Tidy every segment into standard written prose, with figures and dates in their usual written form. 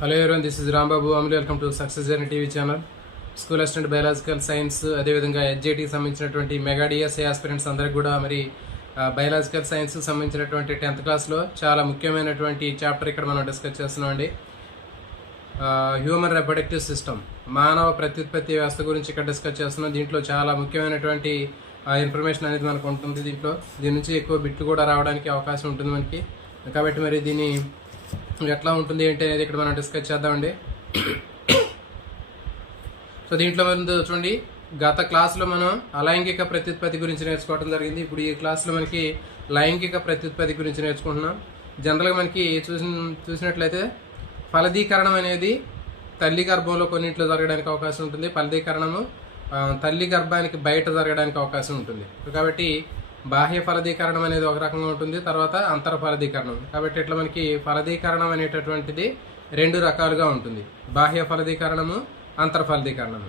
Hello everyone, this is Rambabu Amalu. Welcome to success journey TV channel. School assistant biological science, అదేవిధంగా హెచ్జేటీకి సంబంధించినటువంటి mega DSA aspirants అందరికి కూడా మరి బయాలజికల్ సైన్స్ సంబంధించినటువంటి 10th క్లాస్లో చాలా ముఖ్యమైనటువంటి చాప్టర్ ఇక్కడ మనం డిస్కస్ చేస్తున్నాం అండి. హ్యూమన్ రిప్రొడక్టివ్ సిస్టమ్, మానవ ప్రత్యుత్పత్తి వ్యవస్థ గురించి ఇక్కడ డిస్కస్ చేస్తున్నాం. దీంట్లో చాలా ముఖ్యమైనటువంటి ఇన్ఫర్మేషన్ అనేది మనకు ఉంటుంది. దీని నుంచి ఎక్కువ బిట్లు కూడా రావడానికి అవకాశం ఉంటుంది మనకి. కాబట్టి మరి దీన్ని ఎట్లా ఉంటుంది ఏంటి అనేది ఇక్కడ మనం డిస్కస్ చేద్దామండి. సో దీంట్లో ముందు చూడండి, గత క్లాసులో మనం అలైంగిక ప్రత్యుత్పత్తి గురించి నేర్చుకోవడం జరిగింది. ఇప్పుడు ఈ క్లాస్లో మనకి లైంగిక ప్రత్యుత్పత్తి గురించి నేర్చుకుంటున్నాం. జనరల్గా మనకి చూసినట్లయితే ఫలదీకరణం అనేది తల్లి గర్భంలో కొన్నింటిలో జరగడానికి అవకాశం ఉంటుంది. ఫలదీకరణము తల్లి గర్భానికి బయట జరగడానికి అవకాశం ఉంటుంది. కాబట్టి బాహ్య ఫలదీకరణం అనేది ఒక రకంగా ఉంటుంది, తర్వాత అంతర ఫలదీకరణం. కాబట్టి ఇట్లా మనకి ఫలదీకరణం అనేటటువంటిది 2 రకాలుగా ఉంటుంది, బాహ్య ఫలదీకరణము, అంతర ఫలదీకరణము.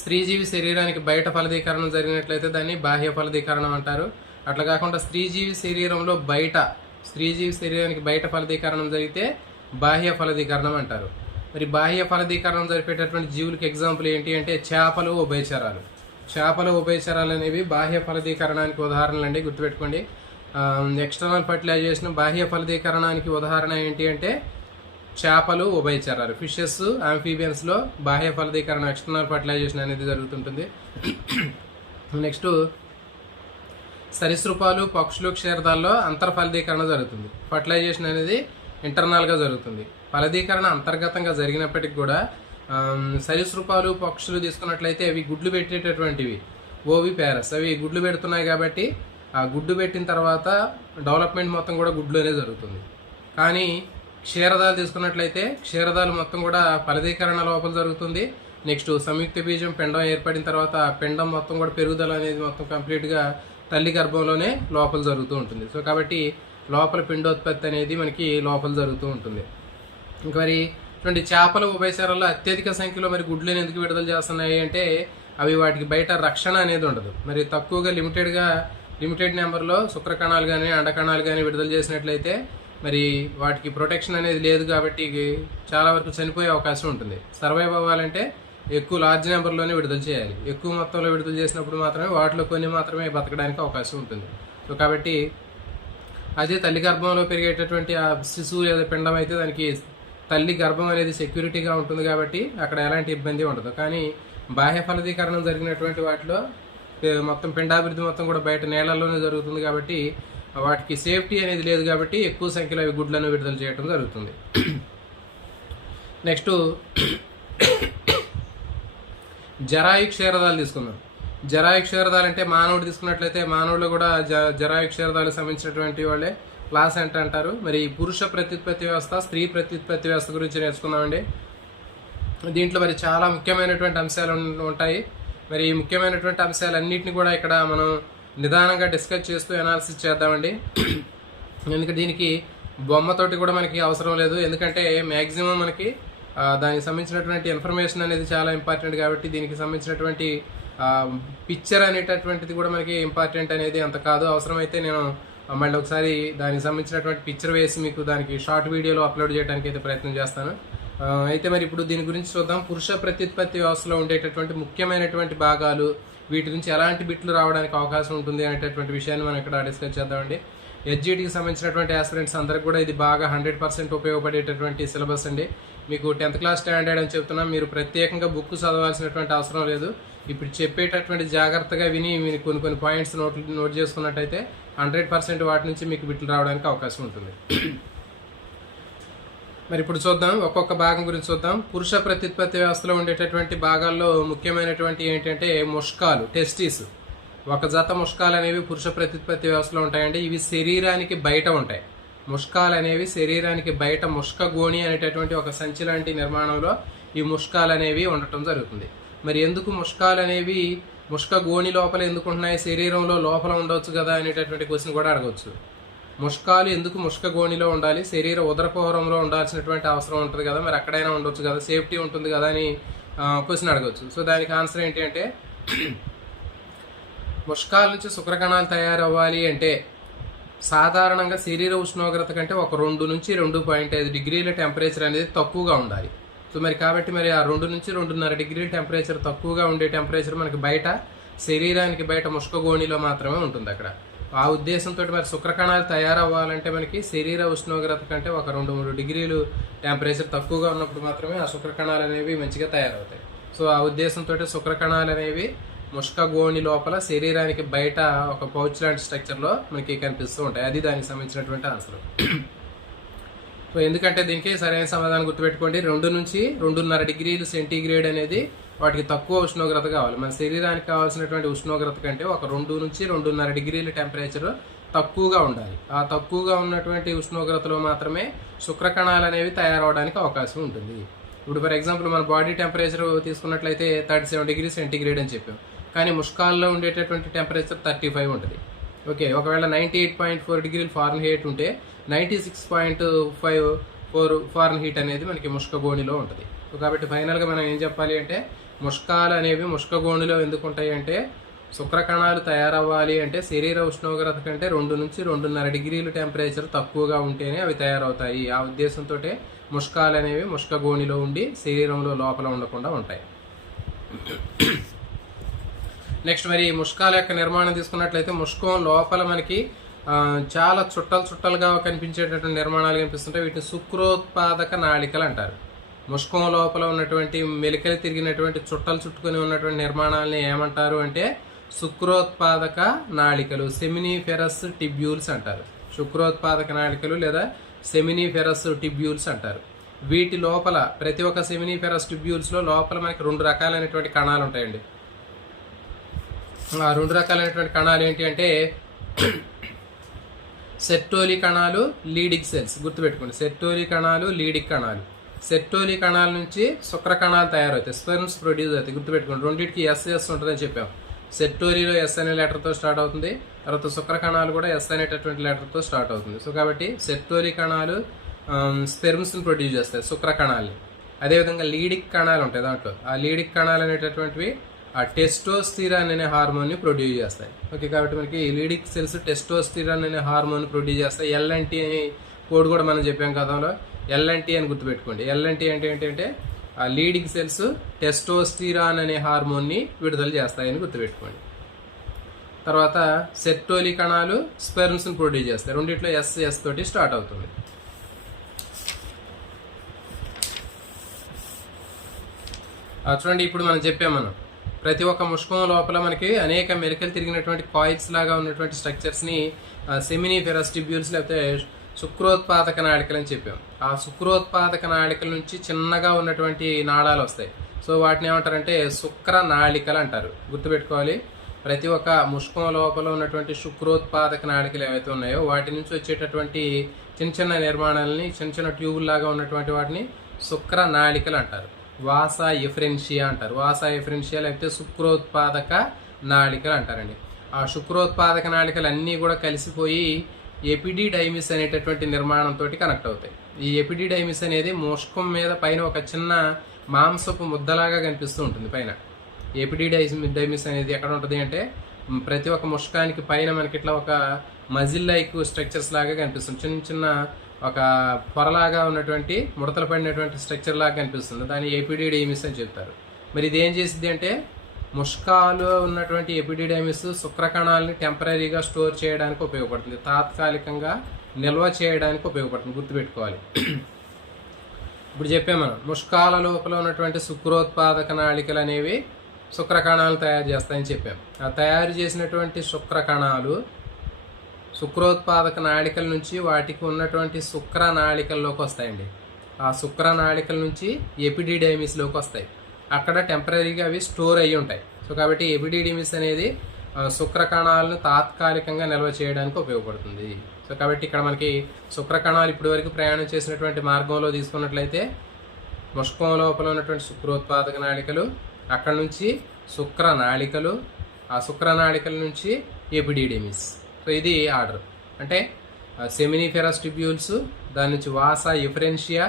స్త్రీజీవి శరీరానికి బయట ఫలదీకరణం జరిగినట్లయితే దాన్ని బాహ్య ఫలదీకరణం అంటారు. అట్లా కాకుండా స్త్రీజీవి శరీరంలో స్త్రీజీవి శరీరానికి బయట ఫలదీకరణం జరిగితే బాహ్య ఫలదీకరణం అంటారు. మరి బాహ్య ఫలదీకరణం జరిపేటటువంటి జీవులకి ఎగ్జాంపుల్ ఏంటి అంటే చేపలు, ఉభయచరాలు. చేపలు, ఉభయచరాలు అనేవి బాహ్య ఫలదీకరణానికి ఉదాహరణలు అండి, గుర్తుపెట్టుకోండి. ఎక్స్టర్నల్ ఫర్టిలైజేషన్ బాహ్య ఫలదీకరణానికి ఉదాహరణ ఏంటి అంటే చేపలు, ఉభయచరాలు. ఫిషెస్, ఆంఫీబియన్స్లో బాహ్య ఫలదీకరణ, ఎక్స్టర్నల్ ఫర్టిలైజేషన్ అనేది జరుగుతుంటుంది. నెక్స్ట్ సరీసృపాలు, పక్షులు, క్షీరదాల్లో అంతర్ ఫలదీకరణ జరుగుతుంది. ఫర్టిలైజేషన్ అనేది ఇంటర్నల్గా జరుగుతుంది. ఫలదీకరణ అంతర్గతంగా జరిగినప్పటికీ కూడా సరీసృపాలు, పక్షులు తీసుకున్నట్లయితే అవి గుడ్లు పెట్టేటటువంటివి, ఓవి ప్యారస్. అవి గుడ్లు పెడుతున్నాయి కాబట్టి ఆ గుడ్డు పెట్టిన తర్వాత డెవలప్మెంట్ మొత్తం కూడా గుడ్లోనే జరుగుతుంది. కానీ క్షీరదాలు తీసుకున్నట్లయితే క్షీరదాలు మొత్తం కూడా ఫలదీకరణ లోపల జరుగుతుంది. నెక్స్ట్ సంయుక్త బీజం పిండం ఏర్పడిన తర్వాత పిండం మొత్తం కూడా పెరుగుదల అనేది మొత్తం కంప్లీట్గా తల్లి గర్భంలోనే లోపల జరుగుతూ ఉంటుంది. సో కాబట్టి లోపల పిండోత్పత్తి అనేది మనకి లోపల జరుగుతూ ఉంటుంది. ఇంకా మరి చూడండి, చేపల, ఉభయచరాల్లో అత్యధిక సంఖ్యలో మరి గుడ్లను ఎందుకు విడుదల చేస్తున్నాయి అంటే అవి వాటికి బయట రక్షణ అనేది ఉండదు. మరి తక్కువగా లిమిటెడ్ నెంబర్లో శుక్రకణాలు కానీ అండకణాలు కానీ విడుదల చేసినట్లయితే మరి వాటికి ప్రొటెక్షన్ అనేది లేదు కాబట్టి చాలా వరకు చనిపోయే అవకాశం ఉంటుంది. సర్వైవ్ అవ్వాలంటే ఎక్కువ లార్జ్ నెంబర్లోనే విడుదల చేయాలి. ఎక్కువ మొత్తంలో విడుదల చేసినప్పుడు మాత్రమే వాటిలో కొన్ని మాత్రమే బతకడానికి అవకాశం ఉంటుంది. సో కాబట్టి అదే తల్లి గర్భంలో పెరిగేటటువంటి ఆ శిశువు లేదా పిండం అయితే దానికి తల్లి గర్భం అనేది సెక్యూరిటీగా ఉంటుంది కాబట్టి అక్కడ ఎలాంటి ఇబ్బంది ఉండదు. కానీ బాహ్య ఫలదీకరణం జరిగినటువంటి వాటిలో మొత్తం పిండాభివృద్ధి మొత్తం కూడా బయట నేలల్లోనే జరుగుతుంది కాబట్టి వాటికి సేఫ్టీ అనేది లేదు కాబట్టి ఎక్కువ సంఖ్యలో అవి గుడ్లను విడుదల చేయడం జరుగుతుంది. నెక్స్ట్ జరాయు క్షీరదాలు తీసుకుందాం. జరాయు క్షీరదాలు అంటే మానవుడు తీసుకున్నట్లయితే మానవుడిలో కూడా జరాయు క్షీరదాలకు సంబంధించినటువంటి వాళ్ళే ప్లాసెంటా అంటారు. మరి పురుష ప్రత్యుత్పత్తి వ్యవస్థ, స్త్రీ ప్రత్యుత్పత్తి వ్యవస్థ గురించి నేర్చుకున్నామండి. దీంట్లో మరి చాలా ముఖ్యమైనటువంటి అంశాలు ఉంటాయి. మరి ఈ ముఖ్యమైనటువంటి అంశాలన్నింటినీ కూడా ఇక్కడ మనం నిదానంగా డిస్కస్ చేస్తూ అనాలిసిస్ చేద్దామండి. ఎందుకంటే దీనికి బొమ్మతోటి కూడా మనకి అవసరం లేదు, ఎందుకంటే మ్యాక్సిమం మనకి దానికి సంబంధించినటువంటి ఇన్ఫర్మేషన్ అనేది చాలా ఇంపార్టెంట్ కాబట్టి దీనికి సంబంధించినటువంటి పిక్చర్ అనేటటువంటిది కూడా మనకి ఇంపార్టెంట్ అనేది అంత కాదు. అవసరమైతే నేను మళ్ళీ ఒకసారి దానికి సంబంధించినటువంటి పిక్చర్ వేసి మీకు దానికి షార్ట్ వీడియోలో అప్లోడ్ చేయడానికి అయితే ప్రయత్నం చేస్తాను. అయితే మరి ఇప్పుడు దీని గురించి చూద్దాం. పురుష ప్రత్యుత్పత్తి వ్యవస్థలో ఉండేటటువంటి ముఖ్యమైనటువంటి భాగాలు, వీటి నుంచి ఎలాంటి బిట్లు రావడానికి అవకాశం ఉంటుంది అనేటటువంటి విషయాన్ని మనం ఇక్కడ డిస్కస్ చేద్దామండి. హెచ్జీటీకి సంబంధించినటువంటి ఆస్పిరెంట్స్ అందరికి కూడా ఇది బాగా 100% ఉపయోగపడేటటువంటి సిలబస్ అండి. మీకు 10th క్లాస్ స్టాండర్డ్ అని చెప్తున్నాం, మీరు ప్రత్యేకంగా బుక్ చదవాల్సినటువంటి అవసరం లేదు. ఇప్పుడు చెప్పేటటువంటి జాగ్రత్తగా విని మీరు కొన్ని పాయింట్స్ నోట్ చేసుకున్నట్టయితే 100% వాటి నుంచి మీకు బిట్లు రావడానికి అవకాశం ఉంటుంది. మరి ఇప్పుడు చూద్దాం, ఒక్కొక్క భాగం గురించి చూద్దాం. పురుష ప్రత్యుత్పత్తి వ్యవస్థలో ఉండేటటువంటి భాగాల్లో ముఖ్యమైనటువంటి ఏంటంటే ముష్కాలు, టెస్టిస్. ఒక జత ముష్కాలు అనేవి పురుష ప్రత్యుత్పత్తి వ్యవస్థలో ఉంటాయండి. ఇవి శరీరానికి బయట ఉంటాయి. ముష్కాలు అనేవి శరీరానికి బయట ముష్క గోణి అనేటటువంటి ఒక సంచి లాంటి నిర్మాణంలో ఈ ముష్కాలు అనేవి ఉండటం జరుగుతుంది. మరి ఎందుకు ముష్కాలు అనేవి ముష్క గోణి లోపల ఎందుకు ఉంటున్నాయి, శరీరంలో లోపల ఉండవచ్చు కదా అనేటటువంటి క్వశ్చన్ కూడా అడగవచ్చు. ముష్కాలు ఎందుకు ముష్క గోణిలో ఉండాలి, శరీర ఉదరకుహరంలో ఉండాల్సినటువంటి అవసరం ఉంటుంది కదా, మరి అక్కడైనా ఉండొచ్చు కదా, సేఫ్టీ ఉంటుంది కదా అని క్వశ్చన్ అడగవచ్చు. సో దానికి ఆన్సర్ ఏంటి అంటే ముష్కాల నుంచి శుక్రకణాలు తయారవ్వాలి అంటే సాధారణంగా శరీర ఉష్ణోగ్రత కంటే ఒక 2 నుంచి 2.5 డిగ్రీల టెంపరేచర్ అనేది తక్కువగా ఉండాలి. సో మరి కాబట్టి మరి ఆ 2 నుంచి 2.5 డిగ్రీల టెంపరేచర్ తక్కువగా ఉండే టెంపరేచర్ మనకి బయట శరీరానికి బయట ముష్కగోణిలో మాత్రమే ఉంటుంది అక్కడ. ఆ ఉద్దేశంతో మరి శుక్రకణాలు తయారవ్వాలంటే మనకి శరీర ఉష్ణోగ్రత కంటే ఒక 2-3 డిగ్రీలు టెంపరేచర్ తక్కువగా ఉన్నప్పుడు మాత్రమే ఆ శుక్రకణాలు అనేవి మంచిగా తయారవుతాయి. సో ఆ ఉద్దేశంతో శుక్రకణాలు అనేవి ముష్కగోణి లోపల శరీరానికి బయట ఒక పౌచ్ లాంటి స్ట్రక్చర్లో మనకి కనిపిస్తూ ఉంటాయి. అది దానికి సంబంధించినటువంటి ఆన్సర్. సో ఎందుకంటే దీనికి సరైన సమాధానం గుర్తుపెట్టుకోండి, 2 నుంచి 2.5 డిగ్రీలు సెంటీగ్రేడ్ అనేది వాటికి తక్కువ ఉష్ణోగ్రత కావాలి. మన శరీరానికి కావాల్సినటువంటి ఉష్ణోగ్రత కంటే ఒక 2 నుంచి 2.5 డిగ్రీల టెంపరేచర్ తక్కువగా ఉండాలి. ఆ తక్కువగా ఉన్నటువంటి ఉష్ణోగ్రతలో మాత్రమే శుక్రకణాలు అనేవి తయారవడానికి అవకాశం ఉంటుంది. ఇప్పుడు ఫర్ ఎగ్జాంపుల్ మన బాడీ టెంపరేచర్ తీసుకున్నట్లయితే 37 డిగ్రీ సెంటీగ్రేడ్ అని చెప్పాం, కానీ ముష్కాల్లో ఉండేటటువంటి టెంపరేచర్ 35 ఉంటుంది. ఓకే, ఒకవేళ 98.4 డిగ్రీలు ఫారెన్హీట్ ఉంటే 96.54 ఫారెన్హీట్ అనేది మనకి ముష్కగోణిలో ఉంటుంది. సో కాబట్టి ఫైనల్గా మనం ఏం చెప్పాలి అంటే ముష్కాలు అనేవి ముష్కగోణిలో ఎందుకు ఉంటాయి అంటే శుక్రకణాలు తయారవ్వాలి అంటే శరీర ఉష్ణోగ్రత కంటే 2 నుంచి 2.5 డిగ్రీలు టెంపరేచర్ తక్కువగా ఉంటేనే అవి తయారవుతాయి. ఆ ఉద్దేశంతో ముష్కాలు అనేవి ముష్కగోణిలో ఉండి శరీరంలో లోపల ఉండకుండా ఉంటాయి. నెక్స్ట్ మరి ముష్కాల యొక్క నిర్మాణం తీసుకున్నట్లయితే ముష్కం లోపల మనకి చాలా చుట్టలుగా కనిపించేటటువంటి నిర్మాణాలు కనిపిస్తుంటాయి. వీటిని శుక్రోత్పాదక నాళికలు అంటారు. ముష్కం లోపల ఉన్నటువంటి మెలికలు తిరిగినటువంటి చుట్టుకొని ఉన్నటువంటి నిర్మాణాలని ఏమంటారు అంటే శుక్రోత్పాదక నాళికలు, సెమినిఫెరస్ టిబ్యూల్స్ అంటారు. శుక్రోత్పాదక నాళికలు లేదా సెమినిఫెరస్ టిబ్యూల్స్ అంటారు. వీటి లోపల ప్రతి ఒక్క సెమినిఫెరస్ టిబ్యూల్స్ లో లోపల మనకి 2 రకాలైనటువంటి కణాలు ఉంటాయండి. ఆ 2 రకాలైనటువంటి కణాలు ఏంటి అంటే సెర్టోలి కణాలు, లీడిక్ సెల్స్. గుర్తుపెట్టుకోండి, సెర్టోలి కణాలు, లీడిక్ కణాలు. సెర్టోలి కణాల నుంచి శుక్ర కణాలు తయారవుతాయి, స్పెర్మ్స్ ప్రొడ్యూస్ అవుతాయి. గుర్తుపెట్టుకోండి, రెండింటికి ఎస్ ఉంటుందని చెప్పాం. సెర్టోలిలో ఎస్ అనే లెటర్తో స్టార్ట్ అవుతుంది, తర్వాత శుక్ర కణాలు కూడా ఎస్ అనేటటువంటి లెటర్తో స్టార్ట్ అవుతుంది. సో కాబట్టి సెర్టోలి కణాలు స్పెర్మ్స్ని ప్రొడ్యూస్ చేస్తాయి, శుక్ర కణాలని. అదేవిధంగా లీడిక్ కణాలు ఉంటాయి దాంట్లో. ఆ లీడిక్ కణాలు అనేటటువంటివి ఆ టెస్టోస్టిరాన్ అనే హార్మోన్ని ప్రొడ్యూస్ చేస్తాయి. ఓకే, కాబట్టి మనకి లీడిక్ సెల్స్ టెస్టోస్టిరాన్ అనే హార్మోన్ ప్రొడ్యూస్ చేస్తాయి. ఎల్ఎన్టీ అని కోడ్ కూడా మనం చెప్పాం కథలో, ఎల్ఎన్టీ అని గుర్తుపెట్టుకోండి. ఎల్ఎన్టీ అంటే ఏంటంటే ఆ లీడింగ్ సెల్స్ టెస్టోస్టిరాన్ అనే హార్మోన్ని విడుదల చేస్తాయని గుర్తుపెట్టుకోండి. తర్వాత సెర్టోలి కణాలు స్పెర్మ్స్ని ప్రొడ్యూస్ చేస్తాయి. రెండిట్లో ఎస్ తోటి స్టార్ట్ అవుతుంది. చూడండి, ఇప్పుడు మనం చెప్పాం, ప్రతి ఒక్క ముష్కం లోపల మనకి అనేక మెలికలు తిరిగినటువంటి కాయిల్స్ లాగా ఉన్నటువంటి స్ట్రక్చర్స్ని సెమినిఫెరస్ టిబ్యూల్స్ లేకపోతే శుక్రోత్పాదక నాళికలు అని చెప్పాం. ఆ శుక్రోత్పాదక నాళికల నుంచి చిన్నగా ఉన్నటువంటి నాళాలు వస్తాయి. సో వాటిని ఏమంటారంటే శుక్ర నాళికలు అంటారు. గుర్తుపెట్టుకోవాలి, ప్రతి ఒక్క ముష్కం లోపల ఉన్నటువంటి శుక్రోత్పాదక నాళికలు ఏవైతే ఉన్నాయో వాటి నుంచి వచ్చేటటువంటి చిన్న నిర్మాణాలని, చిన్న ట్యూబుల్ లాగా ఉన్నటువంటి వాటిని శుక్ర నాళికలు అంటారు. వాసా ఎఫరెన్షియా అంటారు. వాసా ఎఫరెన్షియా లేకపోతే శుక్రోత్పాదక నాళికలు అంటారండి. ఆ శుక్రోత్పాదక నాళికలు అన్నీ కూడా కలిసిపోయి ఎపిడిడైమిస్ అనేటటువంటి నిర్మాణంతో కనెక్ట్ అవుతాయి. ఈ ఎపిడిడైమిస్ అనేది ముష్కం మీద పైన ఒక చిన్న మాంసపు ముద్దలాగా కనిపిస్తూ ఉంటుంది పైన. ఎపిడిడైమిస్ అనేది ఎక్కడ ఉంటుంది అంటే ప్రతి ఒక్క ముష్కానికి పైన మనకి ఇట్లా ఒక మజిల్ లైక్ స్ట్రక్చర్స్ లాగా కనిపిస్తుంది. చిన్న ఒక పొరలాగా ఉన్నటువంటి ముడతలు పడినటువంటి స్ట్రక్చర్ లాగా కనిపిస్తుంది. దాన్ని ఎపిడిడైమిస్ అని చెప్తారు. మరి ఇది ఏం చేసింది అంటే ముష్కాలో ఉన్నటువంటి ఎపిడిడైమిస్ శుక్రకణాలని టెంపరీగా స్టోర్ చేయడానికి ఉపయోగపడుతుంది, తాత్కాలికంగా నిల్వ చేయడానికి ఉపయోగపడుతుంది. గుర్తుపెట్టుకోవాలి. ఇప్పుడు చెప్పాము మనం, ముష్కాల లోపల ఉన్నటువంటి శుక్రోత్పాదక నాళికలు అనేవి శుక్రకణాలు తయారు చేస్తాయని చెప్పాము. ఆ తయారు చేసినటువంటి శుక్రకణాలు శుక్రోత్పాదక నాళికల నుంచి వాటికి ఉన్నటువంటి శుక్ర నాళికల్లోకి వస్తాయండి. ఆ శుక్ర నాళికల నుంచి ఎపిడిడైమిస్లోకి వస్తాయి. అక్కడ టెంపరీగా అవి స్టోర్ అయ్యి ఉంటాయి. సో కాబట్టి ఎపిడిడైమిస్ అనేది శుక్రకణాలను తాత్కాలికంగా నిల్వ చేయడానికి ఉపయోగపడుతుంది. సో కాబట్టి ఇక్కడ మనకి శుక్రకణాలు ఇప్పటి వరకు ప్రయాణం చేసినటువంటి మార్గంలో తీసుకున్నట్లయితే ముష్కం లోపల ఉన్నటువంటి శుక్రోత్పాదక నాళికలు, అక్కడ నుంచి శుక్ర నాళికలు, ఆ శుక్ర నాళికల నుంచి ఎపిడిడైమిస్. సో ఇది ఆర్డర్. అంటే సెమినిఫెరస్ ట్యూబ్యూల్స్, దాని నుంచి వాసా ఎఫరెన్షియా,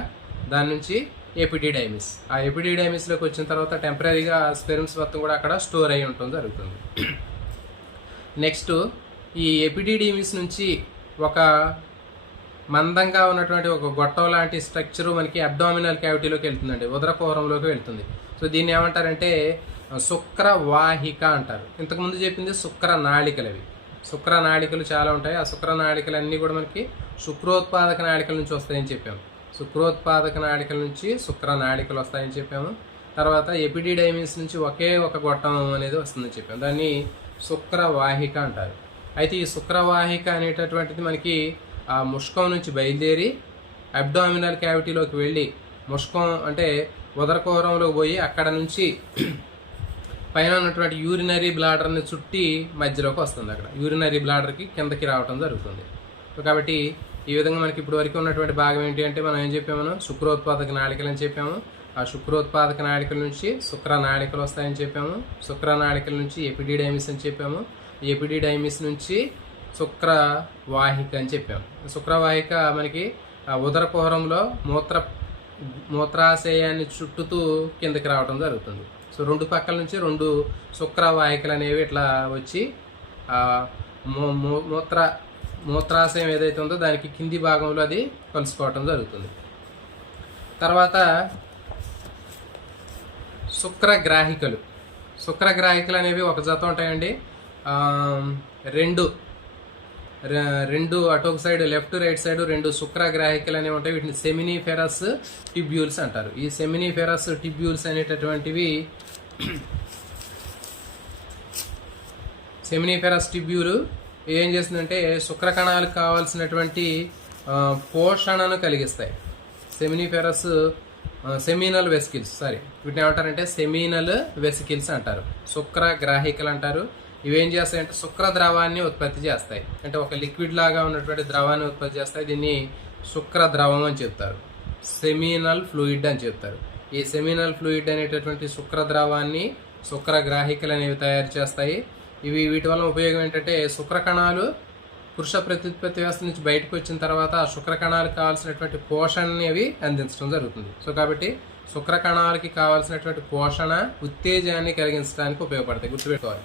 దాని నుంచి ఎపిడిడైమిస్. ఆ ఎపిడిడైమిస్లోకి వచ్చిన తర్వాత టెంపరీగా స్పెర్మ్స్ మొత్తం కూడా అక్కడ స్టోర్ అయి ఉండటం జరుగుతుంది. నెక్స్ట్ ఈ ఎపిడిడైమిస్ నుంచి ఒక మందంగా ఉన్నటువంటి ఒక గొట్టం లాంటి స్ట్రక్చర్ మనకి అబ్డామినల్ క్యావిటీలోకి వెళ్తుందండి, ఉదర కుహరంలోకి వెళ్తుంది. సో దీన్ని ఏమంటారంటే శుక్రవాహిక అంటారు. ఇంతకుముందు చెప్పింది శుక్ర నాళికలు. అవి శుక్ర నాళికలు చాలా ఉంటాయి. ఆ శుక్ర నాళికలు అన్నీ కూడా మనకి శుక్రోత్పాదక నాళికల నుంచి వస్తాయని చెప్పాము. శుక్రోత్పాదక నాళికల నుంచి శుక్ర నాళికలు వస్తాయని చెప్పాము. తర్వాత ఎపిడిడైమిస్ నుంచి ఒకే ఒక గొట్టం అనేది వస్తుందని చెప్పాము. దాన్ని శుక్రవాహిక అంటారు. అయితే ఈ శుక్రవాహిక అనేటటువంటిది మనకి ఆ ముష్కం నుంచి బయలుదేరి అబ్డామినల్ క్యావిటీలోకి వెళ్ళి ముష్కం అంటే ఉదరకుహరంలోకి పోయి అక్కడ నుంచి పైన ఉన్నటువంటి యూరినరీ బ్లాడర్ని చుట్టి మధ్యలోకి వస్తుంది. అక్కడ యూరినరీ బ్లాడర్కి కిందకి రావడం జరుగుతుంది. కాబట్టి ఈ విధంగా మనకి ఇప్పుడు వరకు ఉన్నటువంటి భాగం ఏంటి అంటే మనం ఏం చెప్పాము, శుక్రోత్పాదక నాళికలు అని చెప్పాము. ఆ శుక్రోత్పాదక నాళికల నుంచి శుక్ర నాళికలు వస్తాయని చెప్పాము. శుక్ర నాళికల నుంచి ఎపిడిడైమిస్ అని చెప్పాము. ఎపిడిడైమిస్ నుంచి శుక్రవాహిక అని చెప్పాము. శుక్రవాహిక మనకి ఉదర కుహరంలో మూత్రాశయాన్ని చుట్టుతూ కిందకి రావడం జరుగుతుంది. సో రెండు పక్కల నుంచి రెండు శుక్రవాహికలు అనేవి ఇట్లా వచ్చి మూత్రాశయం ఏదైతే ఉందో దానికి కింది భాగంలో అది కలుసుకోవటం జరుగుతుంది. తర్వాత శుక్రగ్రాహికలు అనేవి ఒక జత ఉంటాయండి. రెండు అటొక సైడ్ లెఫ్ట్ రైట్ సైడ్ రెండు శుక్రగ్రాహికలు అనేవి ఉంటాయి. వీటిని సెమినిఫెరస్ టిబ్యూల్స్ అంటారు. ఈ సెమినిఫెరస్ టిబ్యూల్స్ అనేటటువంటివి సెమినిఫెరస్ టిబ్యూల్ ఏం చేస్తుందంటే శుక్రకణాలకు కావాల్సినటువంటి పోషణను కలిగిస్తాయి. సెమినల్ వెసికిల్స్ వీటిని ఏమంటారంటే సెమినల్ వెసికిల్స్ అంటారు, శుక్రగ్రాహికలు అంటారు. ఇవేం చేస్తాయంటే శుక్ర ద్రవాన్ని ఉత్పత్తి చేస్తాయి. అంటే ఒక లిక్విడ్ లాగా ఉన్నటువంటి ద్రవాన్ని ఉత్పత్తి చేస్తాయి. దీన్ని శుక్ర ద్రవం అని చెప్తారు, సెమినల్ ఫ్లూయిడ్ అని చెప్తారు. ఈ సెమినల్ ఫ్లూయిడ్ అనేటటువంటి శుక్ర ద్రవాన్ని శుక్రగ్రాహికలు అనేవి తయారు చేస్తాయి. వీటి వల్ల ఉపయోగం ఏంటంటే శుక్రకణాలు పురుష ప్రత్యుత్పత్తి వ్యవస్థ నుంచి బయటకు వచ్చిన తర్వాత ఆ శుక్రకణాలకు కావాల్సినటువంటి పోషణని అవి అందించడం జరుగుతుంది. సో కాబట్టి శుక్రకణాలకి కావాల్సినటువంటి పోషణ ఉత్తేజాన్ని కలిగించడానికి ఉపయోగపడతాయి, గుర్తుపెట్టుకోవాలి.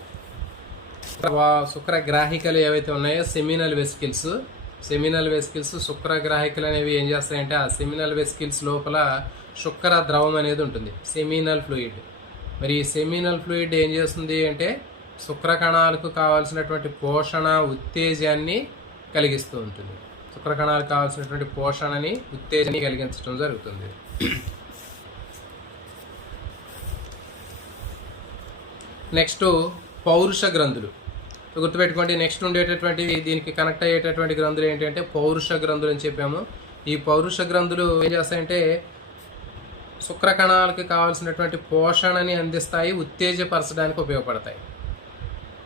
శుక్రగ్రాహికలు ఏవైతే ఉన్నాయో సెమినల్ వెసికిల్స్ శుక్రగ్రాహికలు అనేవి ఏం చేస్తాయంటే ఆ సెమినల్ వెసికిల్స్ లోపల శుక్ర ద్రవం అనేది ఉంటుంది, సెమినల్ ఫ్లూయిడ్. మరి ఈ సెమినల్ ఫ్లూయిడ్ ఏం చేస్తుంది అంటే శుక్రకణాలకు కావాల్సినటువంటి పోషణ ఉత్తేజాన్ని కలిగిస్తూ ఉంటుంది. శుక్రకణాలకు కావాల్సినటువంటి పోషణని ఉత్తేజాన్ని కలిగించడం జరుగుతుంది. నెక్స్ట్ పౌరుష గ్రంథులు గుర్తుపెట్టుకోండి. నెక్స్ట్ ఉండేటటువంటివి దీనికి కనెక్ట్ అయ్యేటటువంటి గ్రంథులు ఏంటంటే పౌరుష గ్రంథులు అని చెప్పాము. ఈ పౌరుష గ్రంథులు ఏం చేస్తాయంటే శుక్రకణాలకు కావాల్సినటువంటి పోషణని అందిస్తాయి, ఉత్తేజపరచడానికి ఉపయోగపడతాయి.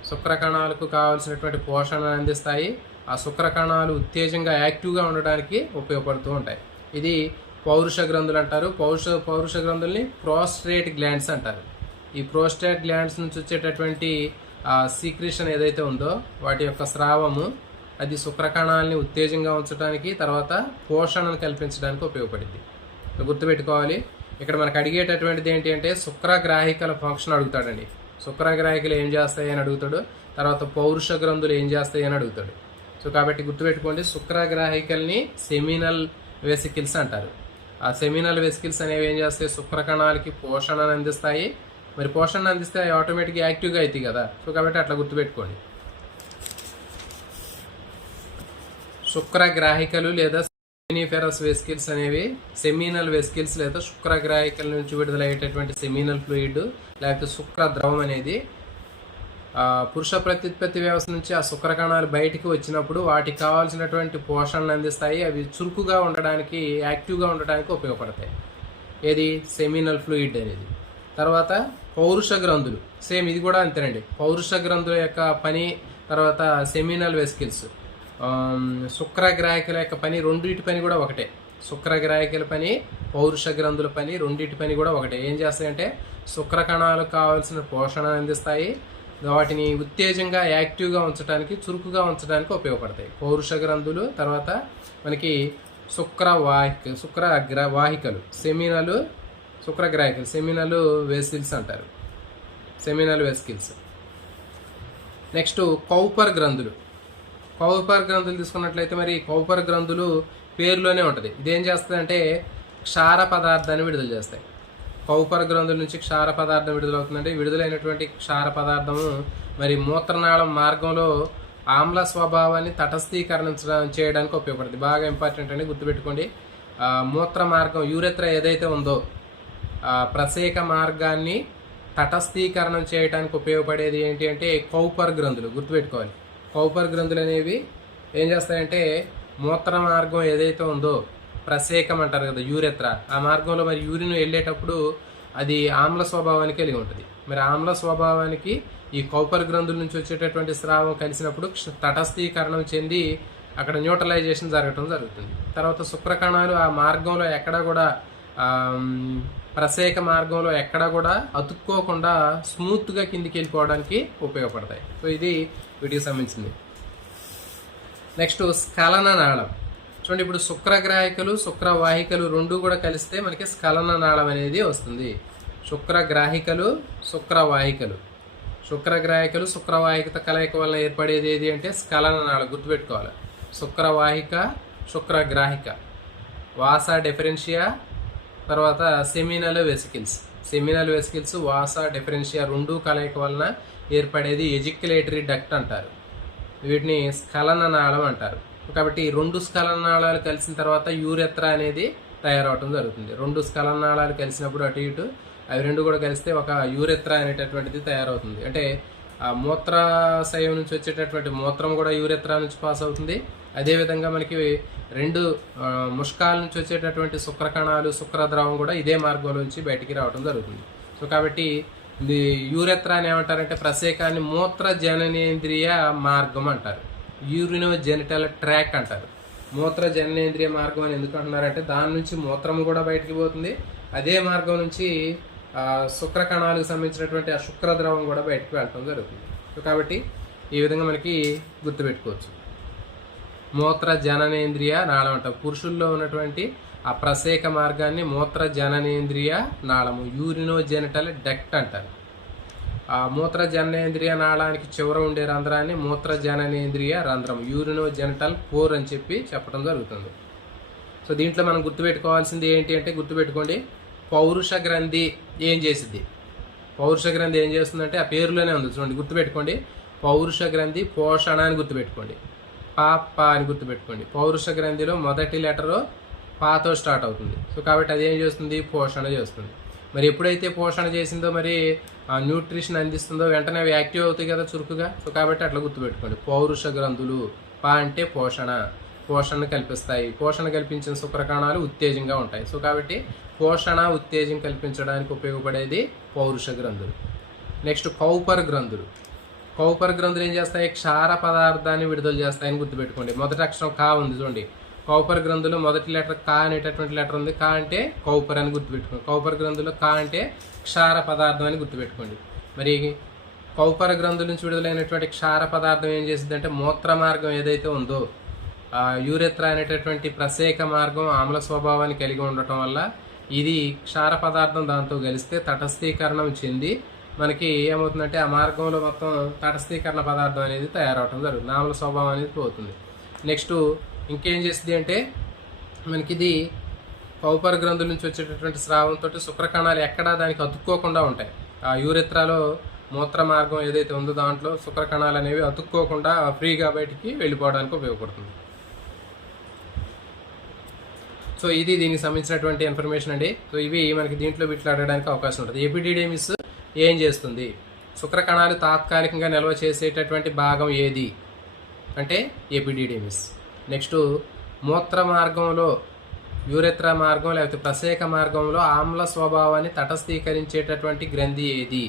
శుక్రకణాలకు కావాల్సినటువంటి పోషణను అందిస్తాయి, ఆ శుక్రకణాలు ఉత్తేజంగా యాక్టివ్గా ఉండడానికి ఉపయోగపడుతూ ఉంటాయి. ఇది పౌరుష గ్రంథులు అంటారు. పౌరుష గ్రంథుల్ని ప్రోస్టేట్ గ్లాండ్స్ అంటారు. ఈ ప్రోస్టేట్ గ్లాండ్స్ నుంచి వచ్చేటటువంటి సీక్రెషన్ ఏదైతే ఉందో వాటి యొక్క స్రావము అది శుక్రకణాలని ఉత్తేజంగా ఉంచడానికి తర్వాత పోషణను కల్పించడానికి ఉపయోగపడింది. గుర్తుపెట్టుకోవాలి. ఇక్కడ మనకు అడిగేటటువంటిది ఏంటి అంటే శుక్రగ్రాహికల ఫంక్షన్ అడుగుతాడండి. శుక్రగ్రాహికలు ఏం చేస్తాయి అని అడుగుతాడు, తర్వాత పౌరుష గ్రంథులు ఏం చేస్తాయి అని అడుగుతాడు. సో కాబట్టి గుర్తుపెట్టుకోండి, శుక్రగ్రాహికల్ని సెమినల్ వెసికిల్స్ అంటారు. ఆ సెమినల్ వెసికిల్స్ అనేవి ఏం చేస్తాయి శుక్రకణాలకి పోషణను అందిస్తాయి. మరి పోషణ అందిస్తే ఆటోమేటిక్గా యాక్టివ్గా అవుతాయి కదా. సో కాబట్టి అట్లా గుర్తుపెట్టుకోండి. శుక్రగ్రాహికలు లేదా సెమినిఫెరస్ వెసికిల్స్ అనేవి సెమినల్ వెసికిల్స్ లేదా శుక్రగ్రాహికల నుంచి విడుదలయ్యేటటువంటి సెమినల్ ఫ్లూయిడ్ లేకపోతే శుక్ర ద్రవం అనేది పురుష ప్రత్యుత్పత్తి వ్యవస్థ నుంచి ఆ శుక్రకణాలు బయటికి వచ్చినప్పుడు వాటికి కావాల్సినటువంటి పోషణను అందిస్తాయి. అవి చురుకుగా ఉండడానికి యాక్టివ్గా ఉండడానికి ఉపయోగపడతాయి. ఏది సెమినల్ ఫ్లూయిడ్ అనేది. తర్వాత పౌరుష గ్రంథులు సేమ్ ఇది కూడా అంతేనండి. పౌరుష గ్రంథుల యొక్క పని తర్వాత సెమినల్ వెసికిల్స్ శుక్రగ్రాహికల యొక్క పని రెండింటి పని కూడా ఒకటే. శుక్రగ్రాహికల పని పౌరుష గ్రంథుల పని రెండింటి పని కూడా ఒకటే. ఏం చేస్తాయంటే శుక్రకణాలకు కావాల్సిన పోషణను అందిస్తాయి, వాటిని ఉత్తేజంగా యాక్టివ్గా ఉంచడానికి చురుకుగా ఉంచడానికి ఉపయోగపడతాయి పౌరుష గ్రంథులు. తర్వాత మనకి శుక్రవాహికలు సెమినల్ శుక్రగ్రాహికలు సెమినల్ వెసికిల్స్ అంటారు, సెమినల్ వెసికిల్స్. నెక్స్ట్ కౌపర్ గ్రంథులు. కౌపర్ గ్రంథులు తీసుకున్నట్లయితే మరి కౌపర్ గ్రంథులు పేరులోనే ఉంటుంది. ఇదేం చేస్తుందంటే క్షార పదార్థాన్ని విడుదల చేస్తాయి. కౌపర్ గ్రంథుల నుంచి క్షార పదార్థం విడుదలవుతుందంటే విడుదలైనటువంటి క్షార పదార్థము మరి మూత్రనాళం మార్గంలో ఆమ్ల స్వభావాన్ని తటస్థీకరణించడం చేయడానికి ఉపయోగపడుతుంది. బాగా ఇంపార్టెంట్ అండి, గుర్తుపెట్టుకోండి. మూత్ర మార్గం యూరెత్ర ఏదైతే ఉందో ప్రసేక మార్గాన్ని తటస్థీకరణం చేయడానికి ఉపయోగపడేది ఏంటి అంటే కౌపర్ గ్రంథులు. గుర్తుపెట్టుకోవాలి, కౌపర్ గ్రంథులు అనేవి ఏం చేస్తాయంటే మూత్ర మార్గం ఏదైతే ఉందో ప్రసేకం అంటారు కదా యూరెత్ర, ఆ మార్గంలో మరి యూరిన్ వెళ్ళేటప్పుడు అది ఆమ్ల స్వభావానికి కలిగి ఉంటుంది. మరి ఆమ్ల స్వభావానికి ఈ కౌపర్ గ్రంథుల నుంచి వచ్చేటటువంటి స్రావం కలిసినప్పుడు తటస్థీకరణం చెంది అక్కడ న్యూట్రలైజేషన్ జరగటం జరుగుతుంది. తర్వాత శుక్రకణాలు ఆ మార్గంలో ఎక్కడ కూడా ప్రసేక మార్గంలో ఎక్కడ కూడా అతుక్కోకుండా స్మూత్గా కిందికి వెళ్ళిపోవడానికి ఉపయోగపడతాయి. సో ఇది వీటికి సంబంధించింది. నెక్స్ట్ స్ఖలన నాళం. చూడండి, ఇప్పుడు శుక్రగ్రాహికలు శుక్రవాహికలు రెండు కూడా కలిస్తే మనకి స్ఖలన నాళం అనేది వస్తుంది. శుక్రగ్రాహికలు శుక్రవాహికలు, శుక్రగ్రాహికలు శుక్రవాహికత కలయిక వల్ల ఏర్పడేది ఏది అంటే స్ఖలన నాళం. గుర్తుపెట్టుకోవాలి, శుక్రవాహిక శుక్రగ్రాహిక, వాసా డిఫరెన్షియా, తర్వాత seminal vesicles. Seminal vesicles vasa deferentia రెండు కలయిక వలన ఏర్పడేది ఎజిక్యులేటరీ డక్ట్ అంటారు. వీటిని స్ఖలన నాళం అంటారు. కాబట్టి రెండు స్ఖలన నాళాలు కలిసిన తర్వాత యూరెత్ర అనేది తయారవటం జరుగుతుంది. రెండు స్ఖలన నాళాలు కలిసినప్పుడు అటు ఇటు అవి రెండు కూడా కలిస్తే ఒక యూరెత్ర అనేటటువంటిది తయారవుతుంది. అంటే ఆ మూత్రాశయం నుంచి వచ్చేటటువంటి మూత్రం కూడా యూరెత్రా నుంచి పాస్ అవుతుంది. అదేవిధంగా మనకి రెండు ముష్కాల నుంచి వచ్చేటటువంటి శుక్రకణాలు శుక్రద్రవం కూడా ఇదే మార్గంలో నుంచి బయటికి రావడం జరుగుతుంది. సో కాబట్టి ఇది యూరెత్రా అని ఏమంటారంటే ప్రసేకాన్ని మూత్ర జననేంద్రియ మార్గం అంటారు, యూరినో జెనిటల్ ట్రాక్ అంటారు. మూత్ర జననేంద్రియ మార్గం అని ఎందుకు అంటున్నారంటే దాని నుంచి మూత్రం కూడా బయటికి పోతుంది, అదే మార్గం నుంచి శుక్రకణాలకు సంబంధించినటువంటి ఆ శుక్రద్రవం కూడా బయటకు వెళ్ళటం జరుగుతుంది. సో కాబట్టి ఈ విధంగా మనకి గుర్తుపెట్టుకోవచ్చు. మూత్ర జననేంద్రియ నాళం అంటారు. పురుషుల్లో ఉన్నటువంటి ఆ ప్రసేక మార్గాన్ని మూత్ర జననేంద్రియ నాళము, యూరినో జెనిటల్ డక్ట్ అంటారు. ఆ మూత్ర జననేంద్రియ నాళానికి చివర ఉండే రంధ్రాన్ని మూత్ర జననేంద్రియ రంధ్రం, యూరినో జెనిటల్ పోర్ అని చెప్పడం జరుగుతుంది. సో దీంట్లో మనం గుర్తుపెట్టుకోవాల్సింది ఏంటి అంటే, గుర్తుపెట్టుకోండి, పౌరుష గ్రంథి ఏం చేసిద్ది. పౌరుష గ్రంథి ఏం చేస్తుందంటే ఆ పేరులోనే ఉంది, చూడండి గుర్తుపెట్టుకోండి. పౌరుష గ్రంథి పోషణ అని గుర్తుపెట్టుకోండి, పా అని గుర్తుపెట్టుకోండి. పౌరుష గ్రంథిలో మొదటి లెటరు పాతో స్టార్ట్ అవుతుంది. సో కాబట్టి అది ఏం చేస్తుంది, పోషణ చేస్తుంది. మరి ఎప్పుడైతే పోషణ చేసిందో మరి న్యూట్రిషన్ అందిస్తుందో వెంటనే అవి యాక్టివ్ అవుతాయి కదా చురుకుగా. సో కాబట్టి అట్లా గుర్తుపెట్టుకోండి. పౌరుష గ్రంథులు, పా అంటే పోషణ, పోషణ కల్పిస్తాయి. పోషణ కల్పించిన శుక్రకణాలు ఉత్తేజంగా ఉంటాయి. సో కాబట్టి పోషణ ఉత్తేజం కల్పించడానికి ఉపయోగపడేది పౌరుష గ్రంథులు. నెక్స్ట్ కౌపర్ గ్రంథులు. కౌపర్ గ్రంథులు ఏం చేస్తాయి, క్షార పదార్థాన్ని విడుదల చేస్తాయని గుర్తుపెట్టుకోండి. మొదటి అక్షరం కా ఉంది చూడండి, కౌపర్ గ్రంథులు మొదటి లెటర్ కా అనేటటువంటి లెటర్ ఉంది. కా అంటే కౌపర్ అని గుర్తుపెట్టుకోండి. కౌపర్ గ్రంథులు కా అంటే క్షార పదార్థం అని గుర్తుపెట్టుకోండి. మరి కౌపర గ్రంథుల నుంచి విడుదలైనటువంటి క్షార పదార్థం ఏం చేసింది అంటే మూత్ర మార్గం ఏదైతే ఉందో యూరెత్ర అనేటటువంటి ప్రసేక మార్గం ఆమ్ల స్వభావాన్ని కలిగి ఉండటం వల్ల ఇది క్షార పదార్థం దాంతో కలిస్తే తటస్థీకరణం చెంది మనకి ఏమవుతుందంటే ఆ మార్గంలో మొత్తం తటస్థీకరణ పదార్థం అనేది తయారవటం జరుగుతుంది, ఆమ్ల స్వభావం అనేది పోతుంది. నెక్స్ట్ ఇంకేం చేస్తుంది అంటే మనకి ఇది కౌపర గ్రంథుల నుంచి వచ్చేటటువంటి స్రావంతో శుక్రకణాలు ఎక్కడా దానికి అతుక్కోకుండా ఉంటాయి. ఆ యూరెత్రాలో మూత్ర మార్గం ఏదైతే ఉందో దాంట్లో శుక్రకణాలు అనేవి అతుక్కోకుండా ఫ్రీగా బయటికి వెళ్ళిపోవడానికి ఉపయోగపడుతుంది. సో ఇది దీనికి సంబంధించినటువంటి ఇన్ఫర్మేషన్ అండి. సో ఇవి మనకి దీంట్లో వీటిలాడడానికి అవకాశం ఉంటుంది. ఎపిడిడెమిస్ ఏం చేస్తుంది, శుక్రకణాలు తాత్కాలికంగా నిల్వ చేసేటటువంటి భాగం ఏది అంటే ఎపిడిడెమిస్. నెక్స్ట్ మూత్ర మార్గంలో యూరెత్రా మార్గం లేకపోతే ప్రసేక మార్గంలో ఆమ్ల స్వభావాన్ని తటస్థీకరించేటటువంటి గ్రంథి ఏది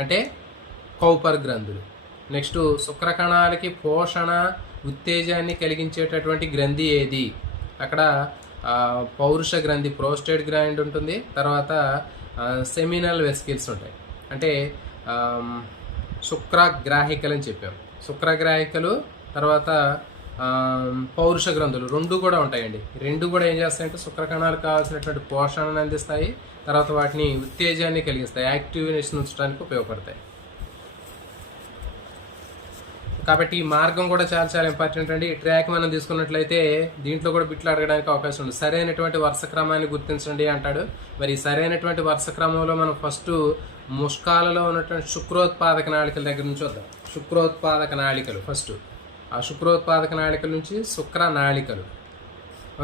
అంటే కౌపర్ గ్రంథులు. నెక్స్ట్ శుక్రకణాలకి పోషణ ఉత్తేజాన్ని కలిగించేటటువంటి గ్రంథి ఏది, అక్కడ పౌరుష గ్రంథి ప్రోస్టేట్ గ్రాండ్ ఉంటుంది, తర్వాత సెమినల్ వెసికిల్స్ ఉంటాయి. అంటే శుక్రగ్రాహికలు అని చెప్పాము. శుక్రగ్రాహికలు తర్వాత పౌరుష గ్రంథులు రెండు కూడా ఉంటాయండి. రెండు కూడా ఏం చేస్తాయంటే శుక్రకణాలకు కావాల్సినటువంటి పోషణను అందిస్తాయి, తర్వాత వాటిని ఉత్తేజాన్ని కలిగిస్తాయి, యాక్టివ్నెస్ ఉంచడానికి ఉపయోగపడతాయి. కాబట్టి ఈ మార్గం కూడా చాలా చాలా ఇంపార్టెంట్ అండి. ఈ ట్రాక్ మనం తీసుకున్నట్లయితే దీంట్లో కూడా బిట్లు అడగడానికి అవకాశం ఉంది. సరైనటువంటి వరుస క్రమాన్ని గుర్తించండి అంటాడు. మరి సరైనటువంటి వరుస క్రమంలో మనం ఫస్ట్ ముష్కాలలో ఉన్నటువంటి శుక్రోత్పాదక నాళికల దగ్గర నుంచి వద్దాం. శుక్రోత్పాదక నాళికలు ఫస్ట్. ఆ శుక్రోత్పాదక నాళికల నుంచి శుక్ర నాళికలు.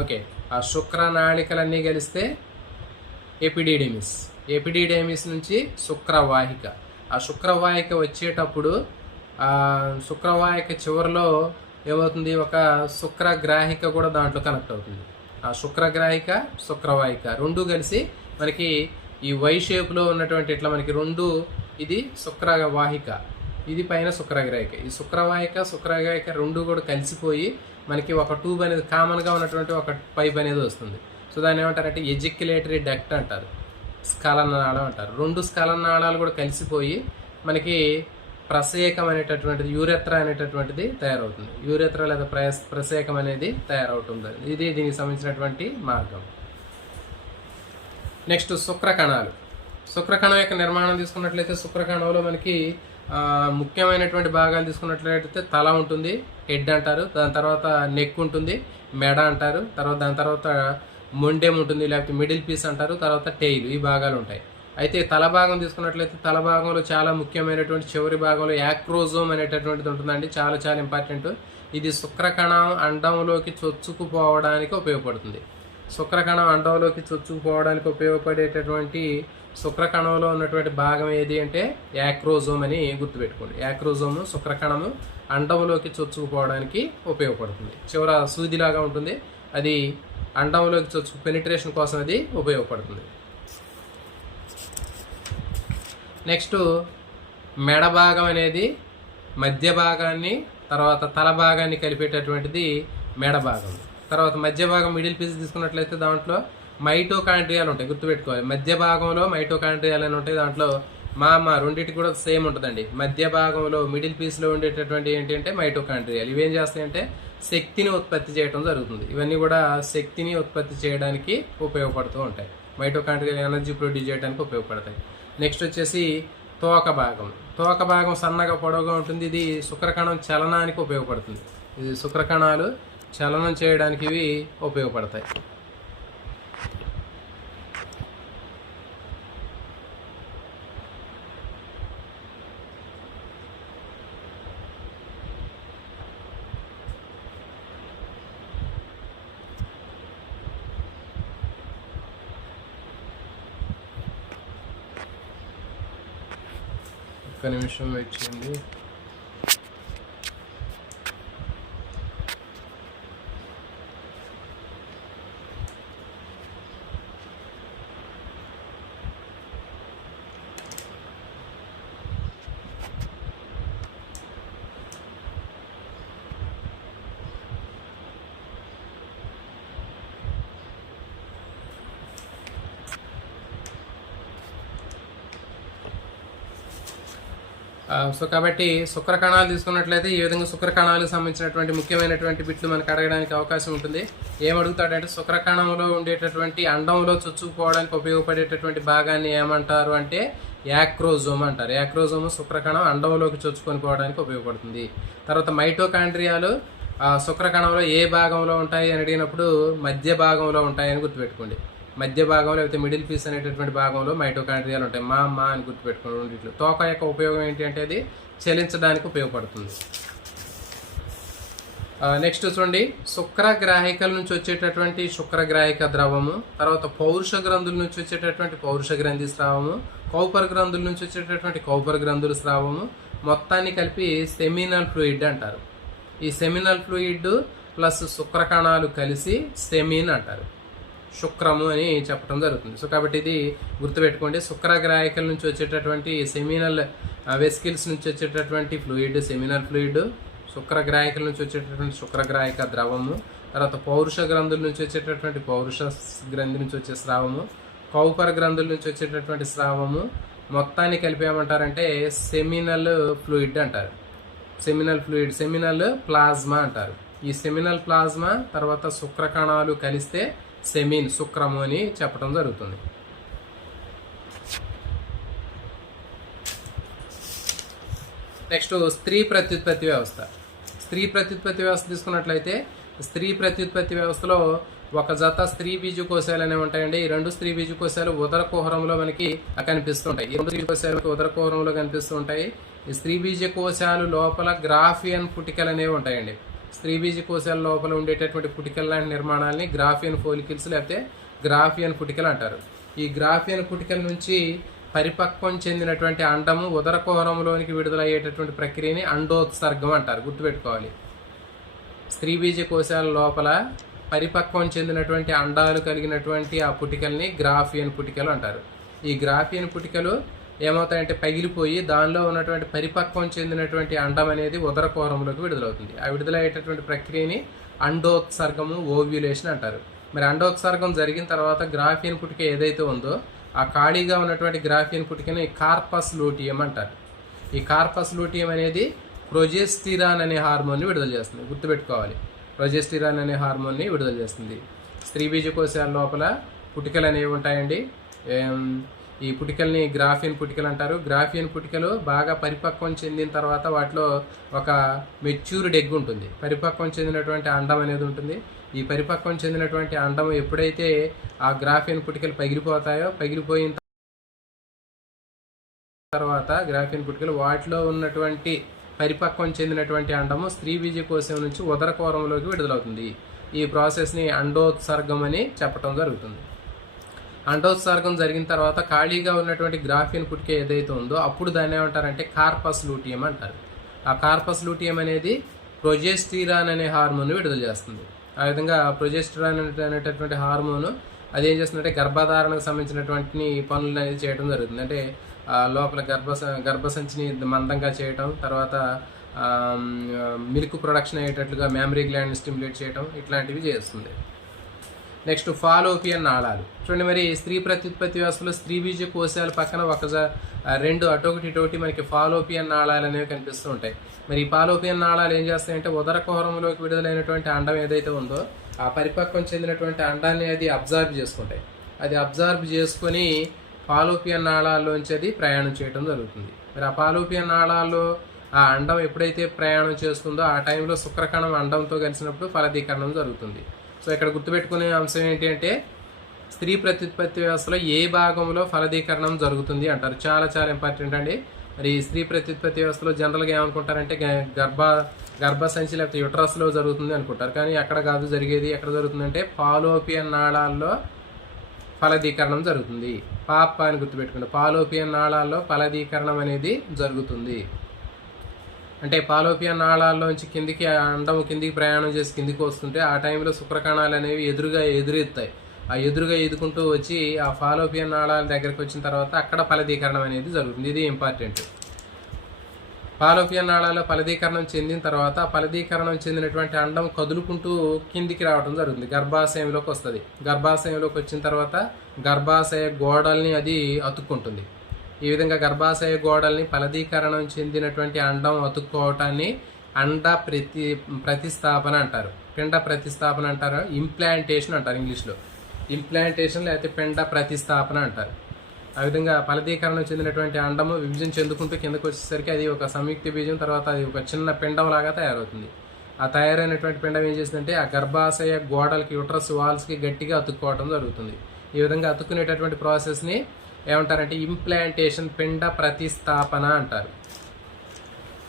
ఓకే, ఆ శుక్ర నాళికలన్నీ కలిస్తే ఎపిడిడెమిస్. ఎపిడిడెమిస్ నుంచి శుక్రవాహిక. ఆ శుక్రవాహిక వచ్చేటప్పుడు ఆ శుక్రవాహిక చివరిలో ఏమవుతుంది, ఒక శుక్రగ్రాహిక కూడా దాంట్లో కనెక్ట్ అవుతుంది. ఆ శుక్రగ్రాహిక శుక్రవాహిక రెండు కలిసి మనకి ఈ వై షేప్లో ఉన్నటువంటి ఇట్లా మనకి రెండు, ఇది శుక్రవాహిక, ఇది పైన శుక్రగ్రాహిక. ఈ శుక్రగ్రాహిక రెండు కూడా కలిసిపోయి మనకి ఒక ట్యూబ్ అనేది కామన్గా ఉన్నటువంటి ఒక పైప్ అనేది వస్తుంది. సో దాన్ని ఏమంటారంటే ఎజిక్యులేటరీ డక్ట్ అంటారు, స్ఖలనాళం అంటారు. రెండు స్ఖలనాళాలు కూడా కలిసిపోయి మనకి ప్రసేకం అనేటటువంటిది, యూరెత్రా అనేటటువంటిది తయారవుతుంది. యూరెత్రా లేదా ప్రసేకం అనేది తయారవుతుంది. ఇది దీనికి సంబంధించినటువంటి మార్గం. నెక్స్ట్ శుక్రకణాలు. శుక్రకణం యొక్క నిర్మాణం తీసుకున్నట్లయితే శుక్రకణంలో మనకి ముఖ్యమైనటువంటి భాగాలు తీసుకున్నట్లయితే తల ఉంటుంది, హెడ్ అంటారు. దాని తర్వాత నెక్ ఉంటుంది, మెడ అంటారు. దాని తర్వాత మొండెం ఉంటుంది, లేకపోతే మిడిల్ పీస్ అంటారు. తర్వాత టెయిల్, ఈ భాగాలు ఉంటాయి. అయితే తల భాగం తీసుకున్నట్లయితే తల భాగంలో చాలా ముఖ్యమైనటువంటి చివరి భాగంలో యాక్రోజోమ్ అనేటటువంటిది ఉంటుందండి. చాలా చాలా ఇంపార్టెంట్. ఇది శుక్రకణం అండంలోకి చొచ్చుకుపోవడానికి ఉపయోగపడుతుంది. శుక్రకణం అండంలోకి చొచ్చుకుపోవడానికి ఉపయోగపడేటటువంటి శుక్రకణంలో ఉన్నటువంటి భాగం ఏది అంటే యాక్రోజోమ్ అని గుర్తుపెట్టుకోండి. యాక్రోజోమ్ శుక్రకణము అండంలోకి చొచ్చుకుపోవడానికి ఉపయోగపడుతుంది. చివర సూదిలాగా ఉంటుంది, అది అండంలోకి చొచ్చుకు పెనిట్రేషన్ కోసం అది ఉపయోగపడుతుంది. నెక్స్ట్ మెడ భాగం అనేది మధ్య భాగాన్ని తర్వాత తల భాగాన్ని కలిపేటటువంటిది మెడ భాగం. తర్వాత మధ్య భాగం మిడిల్ పీస్ తీసుకున్నట్లయితే దాంట్లో మైటోకాండ్రియాలు ఉంటాయి, గుర్తుపెట్టుకోవాలి. మధ్య భాగంలో మైటోకాండ్రియాలు అని ఉంటాయి. దాంట్లో రెండింటికి కూడా సేమ్ ఉంటుందండి. మధ్య భాగంలో మిడిల్ పీస్లో ఉండేటటువంటి ఏంటి అంటే మైటోకాండ్రియాలు. ఇవేం చేస్తాయంటే శక్తిని ఉత్పత్తి చేయడం జరుగుతుంది. ఇవన్నీ కూడా శక్తిని ఉత్పత్తి చేయడానికి ఉపయోగపడుతూ ఉంటాయి. మైటోకాండ్రియల్ ఎనర్జీ ప్రొడ్యూస్ చేయడానికి ఉపయోగపడతాయి. నెక్స్ట్ వచ్చేసి తోక భాగం. తోక భాగం సన్నగా పొడవుగా ఉంటుంది. ఇది శుక్రకణం చలనానికి ఉపయోగపడుతుంది. ఇది శుక్రకణాలు చలనం చేయడానికి ఇవి ఉపయోగపడతాయి. ఒక్క నిమిషం వెయిట్ చేయండి. సో కాబట్టి శుక్రకణాలు తీసుకున్నట్లయితే ఈ విధంగా శుక్రకణాలకు సంబంధించినటువంటి ముఖ్యమైనటువంటి బిట్లు మనకు అడగడానికి అవకాశం ఉంటుంది. ఏమడుగుతాడంటే శుక్రకణంలో ఉండేటటువంటి అండంలో చొచ్చుకుపోవడానికి ఉపయోగపడేటటువంటి భాగాన్ని ఏమంటారు అంటే యాక్రోజోమ్ అంటారు. యాక్రోజోమ్ శుక్రకణం అండంలోకి చొచ్చుకొని పోవడానికి ఉపయోగపడుతుంది. తర్వాత మైటోకాండ్రియాలు శుక్రకణంలో ఏ భాగంలో ఉంటాయి అని అడిగినప్పుడు మధ్య భాగంలో ఉంటాయని గుర్తుపెట్టుకోండి. మధ్య భాగంలో లేకపోతే మిడిల్ పీస్ అనేటటువంటి భాగంలో మైటోకాండ్రియాలు ఉంటాయి. మా అని గుర్తుపెట్టుకోండి రెండిట్లో. తోక యొక్క ఉపయోగం ఏంటి అంటే అది చలించడానికి ఉపయోగపడుతుంది. నెక్స్ట్ చూడండి, శుక్రగ్రాహికల నుంచి వచ్చేటటువంటి శుక్రగ్రాహిక ద్రవము, తర్వాత పౌరుష గ్రంథుల నుంచి వచ్చేటటువంటి పౌరుష గ్రంథి స్రావము, కౌపర్ గ్రంథుల నుంచి వచ్చేటటువంటి కౌపర్ గ్రంథుల స్రావము మొత్తాన్ని కలిపి సెమినల్ ఫ్లూయిడ్ అంటారు. ఈ సెమినల్ ఫ్లూయిడ్ ప్లస్ శుక్రకణాలు కలిసి సెమిన్ అంటారు, శుక్రము అని చెప్పడం జరుగుతుంది. సో కాబట్టి ఇది గుర్తుపెట్టుకోండి. శుక్రగ్రాహికల నుంచి వచ్చేటటువంటి సెమినల్ వెసికిల్స్ నుంచి వచ్చేటటువంటి ఫ్లూయిడ్ సెమినల్ ఫ్లూయిడ్, శుక్రగ్రాహికల నుంచి వచ్చేటటువంటి శుక్రగ్రాహిక ద్రవము, తర్వాత పౌరుష గ్రంథుల నుంచి వచ్చేటటువంటి పౌరుష గ్రంథి నుంచి వచ్చే స్రావము, కౌపర గ్రంథుల నుంచి వచ్చేటటువంటి స్రావము మొత్తాన్ని కలిపి ఏమంటారంటే సెమినల్ ఫ్లూయిడ్ అంటారు. సెమినల్ ఫ్లూయిడ్, సెమినల్ ప్లాజ్మా అంటారు. ఈ సెమినల్ ప్లాజ్మా తర్వాత శుక్రకణాలు కలిస్తే సెమిన్ శుక్రము అని చెప్పడం జరుగుతుంది. నెక్స్ట్ స్త్రీ ప్రత్యుత్పత్తి వ్యవస్థ. స్త్రీ ప్రత్యుత్పత్తి వ్యవస్థ తీసుకున్నట్లయితే స్త్రీ ప్రత్యుత్పత్తి వ్యవస్థలో ఒక జత స్త్రీ బీజకోశాలు అనేవి ఉంటాయండి. ఈ 2 స్త్రీ బీజకోశాలు ఉదర కుహరంలో మనకి కనిపిస్తుంటాయి. ఈ 2 స్త్రీ బీజకోశాలు ఉదర కుహరంలో కనిపిస్తూ ఉంటాయి. ఈ స్త్రీ బీజకోశాలు లోపల గ్రాఫియన్ పుటికలు అనేవి ఉంటాయండి. స్త్రీ బీజకోశాల లోపల ఉండేటటువంటి పుటికల లాంటి నిర్మాణాలని గ్రాఫియన్ ఫోలికిల్స్ లేకపోతే గ్రాఫియన్ పుటికలు అంటారు. ఈ గ్రాఫియన్ పుటికల నుంచి పరిపక్వం చెందినటువంటి అండము ఉదర కుహరంలోనికి విడుదలయ్యేటటువంటి ప్రక్రియని అండోత్సర్గం అంటారు. గుర్తుపెట్టుకోవాలి. స్త్రీ బీజకోశాల లోపల పరిపక్వం చెందినటువంటి అండాలు కలిగినటువంటి ఆ పుటికల్ని గ్రాఫియన్ పుటికలు అంటారు. ఈ గ్రాఫియన్ పుటికలు ఏమవుతాయంటే పగిలిపోయి దానిలో ఉన్నటువంటి పరిపక్వం చెందినటువంటి అండం అనేది ఉదర కుహరంలోకి విడుదలవుతుంది. ఆ విడుదలయ్యేటటువంటి ప్రక్రియని అండోత్సర్గము, ఓవ్యులేషన్ అంటారు. మరి అండోత్సర్గం జరిగిన తర్వాత గ్రాఫియన్ పుటిక ఏదైతే ఉందో ఆ ఖాళీగా ఉన్నటువంటి గ్రాఫియన్ పుటికని కార్పస్ లూటియం అంటారు. ఈ కార్పస్ లూటియం అనేది ప్రొజెస్టిరాన్ అనే హార్మోన్ని విడుదల చేస్తుంది. గుర్తుపెట్టుకోవాలి, ప్రొజెస్టిరాన్ అనే హార్మోన్ని విడుదల చేస్తుంది. స్త్రీ బీజకోశాల లోపల పుటికలు అనేవి ఉంటాయండి. ఈ పుటికల్ని గ్రాఫియన్ పుటికలు అంటారు. గ్రాఫియన్ పుటికలు బాగా పరిపక్వం చెందిన తర్వాత వాటిలో ఒక మెచ్యూర్డ్ ఎగ్ ఉంటుంది. పరిపక్వం చెందినటువంటి అండం అనేది ఉంటుంది. ఈ పరిపక్వం చెందినటువంటి అండం ఎప్పుడైతే ఆ గ్రాఫియన్ పుటికలు పగిలిపోయిన తర్వాత గ్రాఫియన్ పుటికలు వాటిలో ఉన్నటువంటి పరిపక్వం చెందినటువంటి అండము స్త్రీ బీజకోశం నుంచి ఉదర కుహరంలోకి విడుదలవుతుంది. ఈ ప్రాసెస్ని అండోత్సర్గం అని చెప్పడం జరుగుతుంది. అండోత్సర్గం జరిగిన తర్వాత ఖాళీగా ఉన్నటువంటి గ్రాఫియన్ పుటిక ఏదైతే ఉందో అప్పుడు దాన్ని ఏమంటారంటే కార్పస్ లూటియం అంటారు. ఆ కార్పస్ లూటియం అనేది ప్రొజెస్టిరాన్ అనే హార్మోన్ విడుదల చేస్తుంది. ఆ విధంగా ప్రొజెస్టిరాన్ అనేటటువంటి హార్మోన్ అదేం చేస్తుందంటే గర్భధారణకు సంబంధించినటువంటి పనులు అనేది చేయడం జరుగుతుంది. అంటే లోపల గర్భసంచిని మందంగా చేయటం, తర్వాత మిల్క్ ప్రొడక్షన్ అయ్యేటట్లుగా మ్యామరీ గ్లాండ్ని స్టిమ్యులేట్ చేయటం, ఇట్లాంటివి చేస్తుంది. నెక్స్ట్ ఫాలోపియన్ నాళాలు చూడండి. మరి స్త్రీ ప్రత్యుత్పత్తి వ్యవస్థలో స్త్రీ బీజ కోశాల పక్కన రెండు అటొకటి ఇటొకటి మనకి ఫాలోపియన్ నాళాలు అనేవి కనిపిస్తూ ఉంటాయి. మరి ఈ ఫాలోపియన్ నాళాలు ఏం చేస్తాయంటే ఉదర కుహరంలోకి విడుదలైనటువంటి అండం ఏదైతే ఉందో ఆ పరిపక్వం చెందినటువంటి అండాన్ని అది అబ్జార్బ్ చేసుకుంటాయి. అది అబ్జార్బ్ చేసుకొని ఫాలోపియన్ నాళాల్లోంచి అది ప్రయాణం చేయడం జరుగుతుంది. మరి ఆ ఫాలోపియన్ నాళాల్లో ఆ అండం ఎప్పుడైతే ప్రయాణం చేస్తుందో ఆ టైంలో శుక్రకణం అండంతో కలిసినప్పుడు ఫలదీకరణం జరుగుతుంది. సో ఇక్కడ గుర్తుపెట్టుకునే అంశం ఏంటి అంటే స్త్రీ ప్రత్యుత్పత్తి వ్యవస్థలో ఏ భాగంలో ఫలదీకరణం జరుగుతుంది అంటారు. చాలా చాలా ఇంపార్టెంట్ అండి. మరి స్త్రీ ప్రత్యుత్పత్తి వ్యవస్థలో జనరల్గా ఏమనుకుంటారంటే గర్భసంచి లేకపోతే యుటరస్లో జరుగుతుంది అనుకుంటారు. కానీ అక్కడ కాదు జరిగేది. ఎక్కడ జరుగుతుందంటే ఫాలోపియన్ నాళాల్లో ఫలదీకరణం జరుగుతుంది. పాప అని గుర్తుపెట్టుకోండి. ఫాలోపియన్ నాళాల్లో ఫలదీకరణం అనేది జరుగుతుంది. అంటే ఫాలోపియన్ నాళాల్లోంచి కిందికి అండం కిందికి ప్రయాణం చేసి కిందికి వస్తుంటే ఆ టైంలో శుక్రకణాలు అనేవి ఎదురెత్తాయి. ఆ ఎదురుగా ఎదుకుంటూ వచ్చి ఆ ఫాలోపియన్ నాళాల దగ్గరికి వచ్చిన తర్వాత అక్కడ ఫలదీకరణం అనేది జరుగుతుంది. ఇది ఇంపార్టెంట్. ఫాలోపియన్ నాళాల్లో ఫలదీకరణం చెందిన తర్వాత ఫలదీకరణం చెందినటువంటి అండం కదులుకుంటూ కిందికి రావడం జరుగుతుంది. గర్భాశయంలోకి వస్తుంది. గర్భాశయంలోకి వచ్చిన తర్వాత గర్భాశయ గోడల్ని అది అతుక్కుంటుంది. ఈ విధంగా గర్భాశయ గోడల్ని ఫలదీకరణం చెందినటువంటి అండం అతుక్కోవటాన్ని అండ ప్రతిస్థాపన అంటారు. పిండ ప్రతిస్థాపన అంటారు. ఇంప్లాంటేషన్ అంటారు ఇంగ్లీష్లో. ఇంప్లాంటేషన్ లేకపోతే పిండ ప్రతిస్థాపన అంటారు. ఆ విధంగా ఫలదీకరణం చెందినటువంటి అండము విభజన చెందుకుంటూ కిందకు వచ్చేసరికి అది ఒక సంయుక్త బీజం, తర్వాత అది ఒక చిన్న పిండం లాగా తయారవుతుంది. ఆ తయారైనటువంటి పిండం ఏం చేస్తుందంటే ఆ గర్భాశయ గోడలకి యుటరస్ వాల్స్కి గట్టిగా అతుక్కోవడం జరుగుతుంది. ఈ విధంగా అతుక్కునేటటువంటి ప్రాసెస్ని ఏమంటారంటే ఇంప్లాంటేషన్, పిండ ప్రతిస్థాపన అంటారు.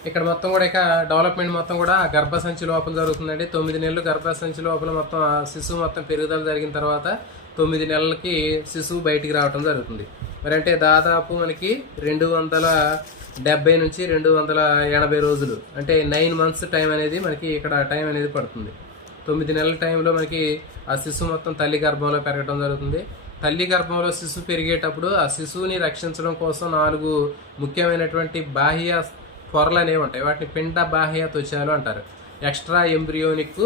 ఇక్కడ మొత్తం కూడా ఇక డెవలప్మెంట్ మొత్తం కూడా గర్భసంచి లోపల జరుగుతుందండి. 9 నెలలు గర్భసంచి లోపల మొత్తం శిశువు మొత్తం పెరుగుదల జరిగిన తర్వాత 9 నెలలకి శిశువు బయటికి రావడం జరుగుతుంది. మరి అంటే దాదాపు మనకి 270 నుంచి 280 రోజులు అంటే 9 months టైం అనేది మనకి ఇక్కడ టైం అనేది పడుతుంది. 9 నెలల టైంలో మనకి ఆ శిశువు మొత్తం తల్లి గర్భంలో పెరగడం జరుగుతుంది. తల్లి గర్భంలో శిశువు పెరిగేటప్పుడు ఆ శిశువుని రక్షించడం కోసం 4 ముఖ్యమైనటువంటి బాహ్య పొరలు అనేవి ఉంటాయి. వాటిని పిండ బాహ్య త్వచాలు అంటారు. ఎక్స్ట్రా ఎంబ్రియోనిక్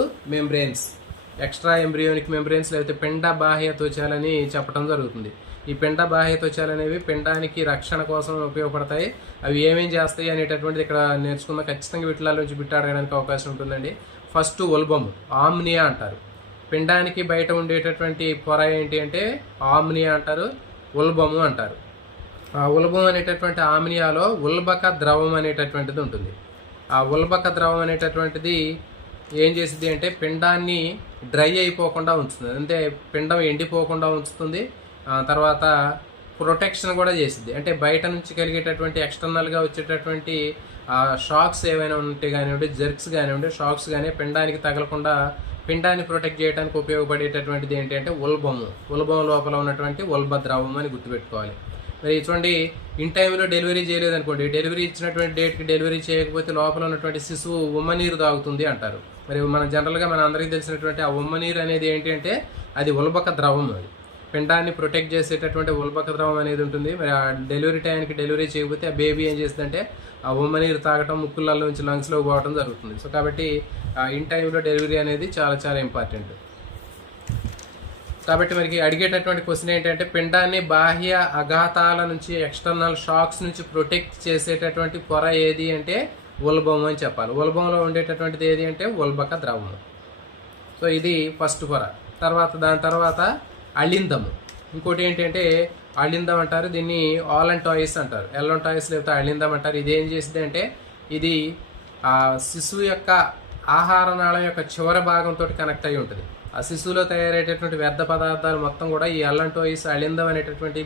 మెంబ్రెయిన్స్ లేకపోతే పిండ బాహ్య త్వచాలని చెప్పడం జరుగుతుంది. ఈ పిండ బాహ్య త్వచాలు అనేవి పిండానికి రక్షణ కోసం ఉపయోగపడతాయి. అవి ఏమేం చేస్తాయి అనేటటువంటిది ఇక్కడ నేర్చుకుందాం. ఖచ్చితంగా వీటిలో నుంచి బిట్టాడడానికి అవకాశం ఉంటుందండి. ఫస్ట్ ఉల్బము, ఆమ్నియా అంటారు. పిండానికి బయట ఉండేటటువంటి పొర ఏంటి అంటే ఆమ్నియా అంటారు, ఉల్బము అంటారు. ఉల్బం అనేటటువంటి ఆమ్నియాలో ఉల్బక ద్రవం అనేటటువంటిది ఉంటుంది. ఆ ఉల్బక ద్రవం అనేటటువంటిది ఏం చేసింది అంటే పిండాన్ని డ్రై అయిపోకుండా ఉంచుతుంది, అంటే పిండం ఎండిపోకుండా ఉంచుతుంది. తర్వాత ప్రొటెక్షన్ కూడా చేసింది, అంటే బయట నుంచి కలిగేటటువంటి ఎక్స్టర్నల్గా వచ్చేటటువంటి షాక్స్ ఏవైనా ఉంటే కానివ్వండి, జర్క్స్ కానివ్వండి, షాక్స్ కానీ పిండానికి తగలకుండా పిండాన్ని ప్రొటెక్ట్ చేయడానికి ఉపయోగపడేటటువంటిది ఏంటంటే ఉల్బము. ఉల్బం లోపల ఉన్నటువంటి ఉల్బ ద్రవం అని గుర్తుపెట్టుకోవాలి. మరి చూడండి, ఇన్ టైంలో డెలివరీ చేయలేదనుకోండి, డెలివరీ ఇచ్చినటువంటి డేట్కి డెలివరీ చేయకపోతే లోపల ఉన్నటువంటి శిశువు ఉమ్మనీరు తాగుతుంది అంటారు. మరి మన జనరల్గా మన అందరికీ తెలిసినటువంటి ఆ ఉమ్మనీరు అనేది ఏంటి అంటే అది ఉల్బక ద్రవం. అది పిండాన్ని ప్రొటెక్ట్ చేసేటటువంటి ఉల్బక ద్రవం అనేది ఉంటుంది. మరి ఆ డెలివరీ టైంకి డెలివరీ చేయకపోతే ఆ బేబీ ఏం చేస్తుందంటే ఆ ఉమ్మనీరు తాగటం, ముక్కులలో నుంచి లంగ్స్లో పోవడం జరుగుతుంది. సో కాబట్టి ఇన్ టైంలో డెలివరీ అనేది చాలా చాలా ఇంపార్టెంట్. కాబట్టి మనకి అడిగేటటువంటి క్వశ్చన్ ఏంటంటే పిండాన్ని బాహ్య అఘాతాల నుంచి, ఎక్స్టర్నల్ షాక్స్ నుంచి ప్రొటెక్ట్ చేసేటటువంటి పొర ఏది అంటే ఉల్బం అని చెప్పాలి. ఉల్బంలో ఉండేటటువంటిది ఏది అంటే ఉల్బక ద్రవము. సో ఇది ఫస్ట్ పొర. దాని తర్వాత అళిందము. ఇంకోటి ఏంటంటే అళిందం అంటారు, దీన్ని ఆలంటాయిస్ అంటారు, ఎల్లంటాయిస్ లేకపోతే అళిందం అంటారు. ఇది ఏం చేసింది అంటే ఇది ఆ శిశువు యొక్క ఆహార నాళం యొక్క చివరి భాగంతో కనెక్ట్ అయి ఉంటుంది. ఆ శిశువులో తయారయ్యేటటువంటి వ్యర్థ పదార్థాలు మొత్తం కూడా ఈ అల్లంటోయిస్ అళిందం అనేటటువంటి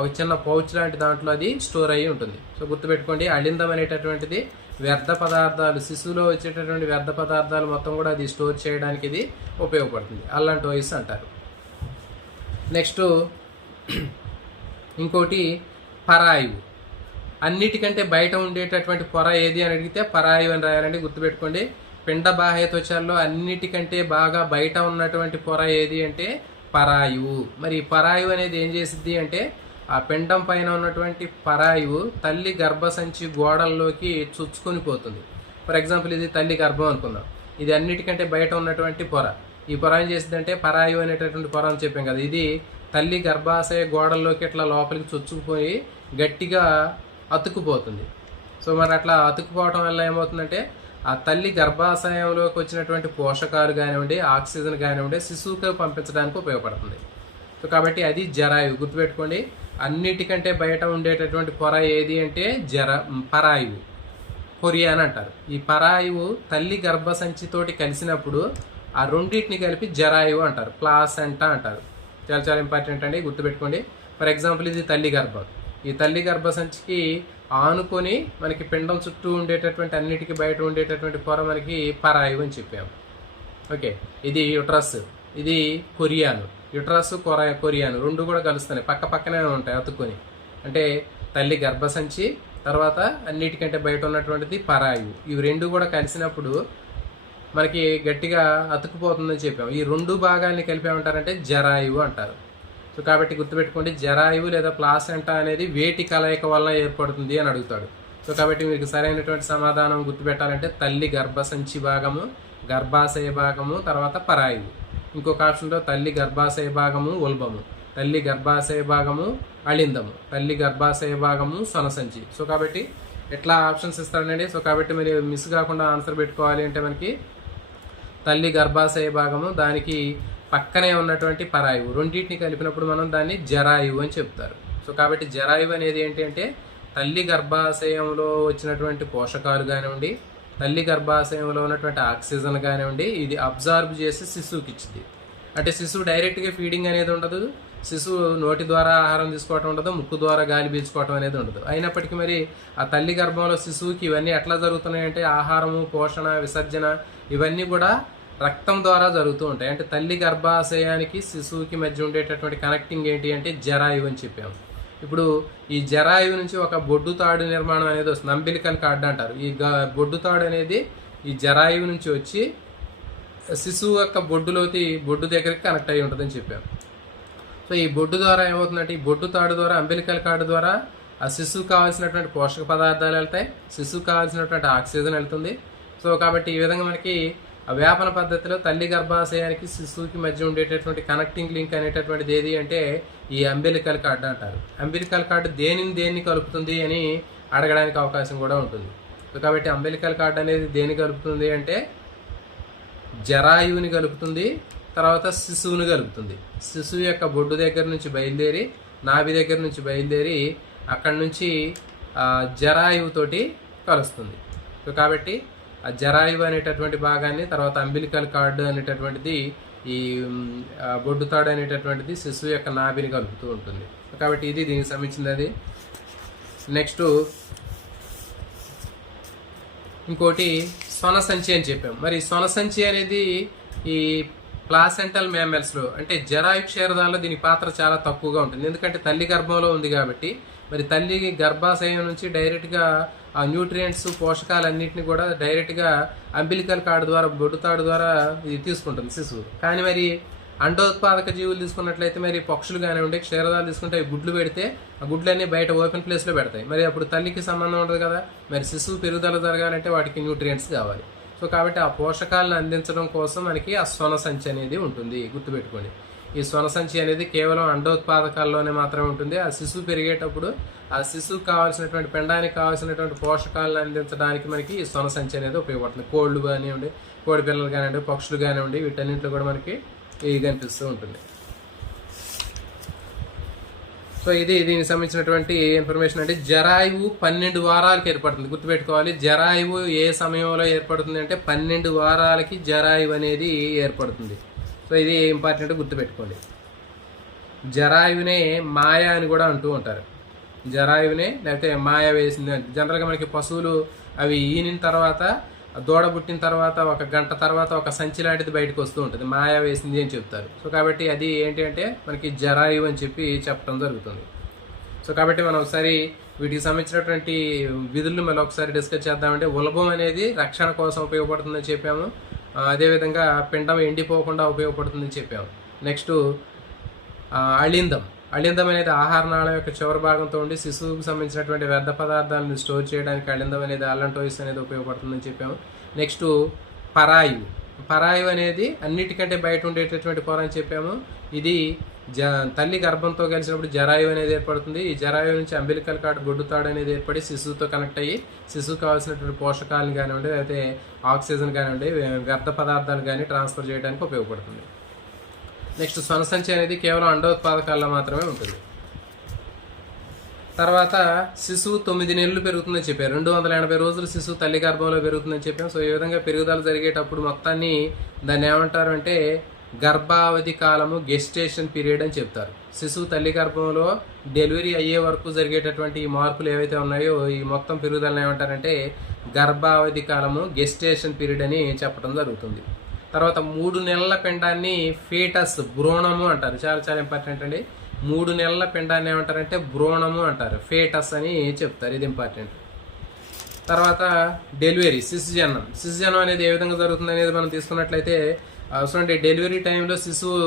ఒక చిన్న పౌచ్ లాంటి దాంట్లో అది స్టోర్ అయ్యి ఉంటుంది. సో గుర్తుపెట్టుకోండి, అళిందం అనేటటువంటిది వ్యర్థ పదార్థాలు, శిశువులో వచ్చేటటువంటి వ్యర్థ పదార్థాలు మొత్తం కూడా అది స్టోర్ చేయడానికి ఇది ఉపయోగపడుతుంది, అల్లంటోయిస్ అంటారు. నెక్స్ట్ ఇంకోటి పరాయువు. అన్నిటికంటే బయట ఉండేటటువంటి పొర ఏది అని అడిగితే పరాయువు అని రాయాలండి. గుర్తుపెట్టుకోండి, పిండ బాహ్య త్వచాల్లో అన్నిటికంటే బాగా బయట ఉన్నటువంటి పొర ఏది అంటే పరాయువు. మరి పరాయువు అనేది ఏం చేసిద్ది అంటే ఆ పిండం పైన ఉన్నటువంటి పరాయువు తల్లి గర్భసంచి గోడల్లోకి చొచ్చుకొని పోతుంది. ఫర్ ఎగ్జాంపుల్ ఇది తల్లి గర్భం అనుకుందాం, ఇది అన్నిటికంటే బయట ఉన్నటువంటి పొర. ఈ పొర ఏం చేసిందంటే పరాయువు అనేటటువంటి పొర అని చెప్పాం కదా, ఇది తల్లి గర్భాశయ గోడల్లోకి ఇట్లా లోపలికి చొచ్చుకుపోయి గట్టిగా అతుక్కుపోతుంది. సో మరి అట్లా అతుక్కుపోవటం వల్ల ఏమవుతుందంటే ఆ తల్లి గర్భాశయంలోకి వచ్చినటువంటి పోషకాలు కానివ్వండి, ఆక్సిజన్ కానివ్వండి శిశువుకు పంపించడానికి ఉపయోగపడుతుంది. సో కాబట్టి అది జరాయువు. గుర్తుపెట్టుకోండి, అన్నిటికంటే బయట ఉండేటటువంటి పొర ఏది అంటే పరాయువు, కొరియా అని అంటారు. ఈ పరాయువు తల్లి గర్భసంచితోటి కలిసినప్పుడు ఆ రెండింటిని కలిపి జరాయువు అంటారు, ప్లాసెంటా అంటారు. చాలా చాలా ఇంపార్టెంట్ అండి, గుర్తుపెట్టుకోండి. ఫర్ ఎగ్జాంపుల్ ఇది తల్లి గర్భం, ఈ తల్లి గర్భసంచికి ఆనుకొని మనకి పిండం చుట్టూ ఉండేటటువంటి అన్నిటికీ బయట ఉండేటటువంటి పొర మనకి పరాయువు అని చెప్పాము. ఓకే, ఇది యుట్రస్, ఇది కొరియాను. యుట్రస్ కొరియాను రెండు కూడా కలుస్తాయి, పక్క పక్కనే ఉంటాయి అతుక్కొని. అంటే తల్లి గర్భసంచి తర్వాత అన్నిటికంటే బయట ఉన్నటువంటిది పరాయువు. ఇవి రెండు కూడా కలిసినప్పుడు మనకి గట్టిగా అతుక్కుపోతుందని చెప్పాము. ఈ రెండు భాగాల్ని కలిపి ఏమంటారంటే జరాయువు అంటారు. సో కాబట్టి గుర్తుపెట్టుకోండి, జరాయువు లేదా ప్లాసెంటా అనేది వేటి కలయిక వలన ఏర్పడుతుంది అని అడుగుతాడు. సో కాబట్టి మీకు సరైనటువంటి సమాధానం గుర్తుపెట్టాలంటే తల్లి గర్భసంచి భాగము, గర్భాశయ భాగము, తర్వాత పరాయువు. ఇంకొక ఆప్షన్లో తల్లి గర్భాశయ భాగము ఉల్బము, తల్లి గర్భాశయ భాగము అళిందము, తల్లి గర్భాశయ భాగము సొనసంచి. సో కాబట్టి ఎట్లా ఆప్షన్స్ ఇస్తాడండి. సో కాబట్టి మీరు మిస్ కాకుండా ఆన్సర్ పెట్టుకోవాలి అంటే మనకి తల్లి గర్భాశయ భాగము, దానికి పక్కనే ఉన్నటువంటి పరాయువు, రెండింటిని కలిపినప్పుడు మనం దాన్ని జరాయువు అని చెప్తారు. సో కాబట్టి జరాయువు అనేది ఏంటి అంటే తల్లి గర్భాశయంలో వచ్చినటువంటి పోషకాలు కానివ్వండి, తల్లి గర్భాశయంలో ఉన్నటువంటి ఆక్సిజన్ కానివ్వండి, ఇది అబ్జార్బ్ చేసి శిశువుకి ఇచ్చింది. అంటే శిశువు డైరెక్ట్గా ఫీడింగ్ అనేది ఉండదు, శిశువు నోటి ద్వారా ఆహారం తీసుకోవటం ఉండదు, ముక్కు ద్వారా గాలి పీల్చుకోవటం అనేది ఉండదు. అయినప్పటికీ మరి ఆ తల్లి గర్భంలో శిశువుకి ఇవన్నీ ఎట్లా జరుగుతున్నాయంటే ఆహారము, పోషణ, విసర్జన ఇవన్నీ కూడా రక్తం ద్వారా జరుగుతూ ఉంటాయి. అంటే తల్లి గర్భాశయానికి శిశువుకి మధ్య ఉండేటటువంటి కనెక్టింగ్ ఏంటి అంటే జరాయువు అని చెప్పాము. ఇప్పుడు ఈ జరాయువు నుంచి ఒక బొడ్డు తాడు నిర్మాణం అనేది వస్తుంది, అంబిలికల్ కార్డ్ అంటారు. ఈ బొడ్డు తాడు అనేది ఈ జరాయువు నుంచి వచ్చి శిశువు యొక్క బొడ్డు దగ్గరికి కనెక్ట్ అయి ఉంటుందని చెప్పాము. సో ఈ బొడ్డు ద్వారా ఏమవుతుందంటే ఈ బొడ్డు తాడు ద్వారా, అంబిలికల్ కార్డు ద్వారా ఆ శిశువుకు కావాల్సినటువంటి పోషక పదార్థాలు వెళ్తాయి, శిశువుకు కావాల్సినటువంటి ఆక్సిజన్ వెళ్తుంది. సో కాబట్టి ఈ విధంగా మనకి వ్యాపన పద్ధతిలో తల్లి గర్భాశయానికి శిశువుకి మధ్య ఉండేటటువంటి కనెక్టింగ్ లింక్ అనేటటువంటిది ఏది అంటే ఈ అంబిలికల్ కార్డ్ అంటారు. అంబిలికల్ కార్డు దేన్ని కలుపుతుంది అని అడగడానికి అవకాశం కూడా ఉంటుంది. సో కాబట్టి అంబిలికల్ కార్డ్ అనేది దేన్ని కలుపుతుంది అంటే జరాయువుని కలుపుతుంది, తర్వాత శిశువును కలుపుతుంది. శిశువు యొక్క బొడ్డు దగ్గర నుంచి బయలుదేరి, నాభి దగ్గర నుంచి బయలుదేరి అక్కడి నుంచి జరాయువుతోటి కలుస్తుంది. సో కాబట్టి ఆ జరాయువు అనేటటువంటి భాగాన్ని, తర్వాత అంబిలికల్ కార్డు అనేటటువంటిది, ఈ బొడ్డు తాడు అనేటటువంటిది శిశువు యొక్క నాభిని కలుపుతూ ఉంటుంది. కాబట్టి ఇది దీనికి సంబంధించింది. అది నెక్స్ట్ ఇంకోటి స్వనసంచి అని చెప్పాం. మరి స్వనసంచి అనేది ఈ ప్లాసెంటల్ మ్యామల్స్లో అంటే జరాయు క్షీరదాల్లో దీని పాత్ర చాలా తక్కువగా ఉంటుంది. ఎందుకంటే తల్లి గర్భంలో ఉంది కాబట్టి మరి తల్లి గర్భాశయం నుంచి డైరెక్ట్గా ఆ న్యూట్రియంట్స్, పోషకాలన్నింటినీ కూడా డైరెక్ట్గా అంబిలికల్ కార్డు ద్వారా, బొడ్డుతాడు ద్వారా ఇది తీసుకుంటుంది శిశువు. కానీ మరి అండోత్పాదక జీవులు తీసుకున్నట్లయితే మరి పక్షులు కానివ్వండి, క్షీరదాలు తీసుకుంటే అవి గుడ్లు పెడితే ఆ గుడ్లన్నీ బయట ఓపెన్ ప్లేస్లో పెడతాయి. మరి అప్పుడు తల్లికి సంబంధం ఉండదు కదా. మరి శిశువు పెరుగుదల జరగాలంటే వాటికి న్యూట్రియంట్స్ కావాలి. సో కాబట్టి ఆ పోషకాలను అందించడం కోసం మనకి ఆ స్వనసంచి అనేది ఉంటుంది. గుర్తుపెట్టుకోండి, ఈ స్వనసంచి అనేది కేవలం అండోత్పాదకాల్లోనే మాత్రమే ఉంటుంది. ఆ శిశువు పెరిగేటప్పుడు ఆ శిశువుకు కావాల్సినటువంటి పిండానికి కావాల్సినటువంటి పోషకాలను అందించడానికి మనకి ఈ స్వనసంచి అనేది ఉపయోగపడుతుంది. కోళ్ళు కానివ్వండి, కోడి పిల్లలు కానివ్వండి, పక్షులు కానివ్వండి, వీటన్నింటిలో కూడా మనకి ఇది కనిపిస్తూ ఉంటుంది. సో ఇది దీనికి సంబంధించినటువంటి ఇన్ఫర్మేషన్. అంటే జరాయువు 12 వారాలకి ఏర్పడుతుంది. గుర్తుపెట్టుకోవాలి, జరాయువు ఏ సమయంలో ఏర్పడుతుంది అంటే 12 వారాలకి జరాయువు అనేది ఏర్పడుతుంది. సో ఇది ఇంపార్టెంట్, గుర్తుపెట్టుకోండి. జరాయువునే మాయ అని కూడా అంటూ ఉంటారు. జరాయువునే లేకపోతే మాయ వేసింది. జనరల్గా మనకి పశువులు అవి ఈనిన తర్వాత, దూడ పుట్టిన తర్వాత 1 గంట తర్వాత ఒక సంచి లాంటిది బయటకు వస్తూ ఉంటుంది, మాయ వేసింది అని చెప్తారు. సో కాబట్టి అది ఏంటి అంటే మనకి జరాయువు అని చెప్పి చెప్పడం జరుగుతుంది. సో కాబట్టి మనం ఒకసారి వీటికి సంబంధించినటువంటి విధులను మళ్ళీ ఒకసారి డిస్కస్ చేద్దామంటే, ఉలభం అనేది రక్షణ కోసం ఉపయోగపడుతుందని చెప్పాము. అదేవిధంగా పిండం ఎండిపోకుండా ఉపయోగపడుతుందని చెప్పాము. నెక్స్ట్ అళిందం. అళిందం అనేది ఆహార నాళం యొక్క చివరి భాగంతో ఉండి శిశువుకు సంబంధించినటువంటి వ్యర్థ పదార్థాలను స్టోర్ చేయడానికి అళిందం అనేది, అల్లంటోయిస్ అనేది ఉపయోగపడుతుందని చెప్పాము. నెక్స్ట్ పరాయువు. పరాయువు అనేది అన్నిటికంటే బయట ఉండేటటువంటి పొర అని చెప్పాము. ఇది తల్లి గర్భంతో కలిసినప్పుడు జరాయువు అనేది ఏర్పడుతుంది. ఈ జరాయువు నుంచి అంబిలికల్ కార్డు, బొడ్డుతాడు అనేది ఏర్పడి శిశువుతో కనెక్ట్ అయ్యి శిశువుకు కావాల్సినటువంటి పోషకాలను కానివ్వండి, లేకపోతే ఆక్సిజన్ కానివ్వండి, వ్యర్థ పదార్థాలు కానీ ట్రాన్స్ఫర్ చేయడానికి ఉపయోగపడుతుంది. నెక్స్ట్ స్వనసంచి అనేది కేవలం అండోత్పాదకాల్లో మాత్రమే ఉంటుంది. తర్వాత శిశువు 9 నెలలు పెరుగుతుందని చెప్పారు. 280 రోజులు శిశువు తల్లి గర్భంలో పెరుగుతుందని చెప్పాం. సో ఈ విధంగా పెరుగుదల జరిగేటప్పుడు మొత్తాన్ని దాన్ని ఏమంటారు అంటే గర్భావధి కాలము, గెస్టేషన్ పీరియడ్ అని చెప్తారు. శిశువు తల్లి గర్భంలో డెలివరీ అయ్యే వరకు జరిగేటటువంటి ఈ మార్పులు ఏవైతే ఉన్నాయో ఈ మొత్తం పెరుగుదలను ఏమంటారంటే గర్భావధి కాలము, గెస్టేషన్ పీరియడ్ అని చెప్పడం జరుగుతుంది. తర్వాత 3 నెలల పిండాన్ని ఫీటస్, భ్రూణము అంటారు. చాలా చాలా ఇంపార్టెంట్ అండి. 3 నెలల పిండాన్ని ఏమంటారంటే భ్రూణము అంటారు, ఫీటస్ అని చెప్తారు. ఇది ఇంపార్టెంట్. తర్వాత డెలివరీ, శిశుజన్నం. శిశుజన్నం అనేది ఏ విధంగా జరుగుతుంది అనేది మనం తీసుకున్నట్లయితే చూడండి, డెలివరీ టైంలో శిశువు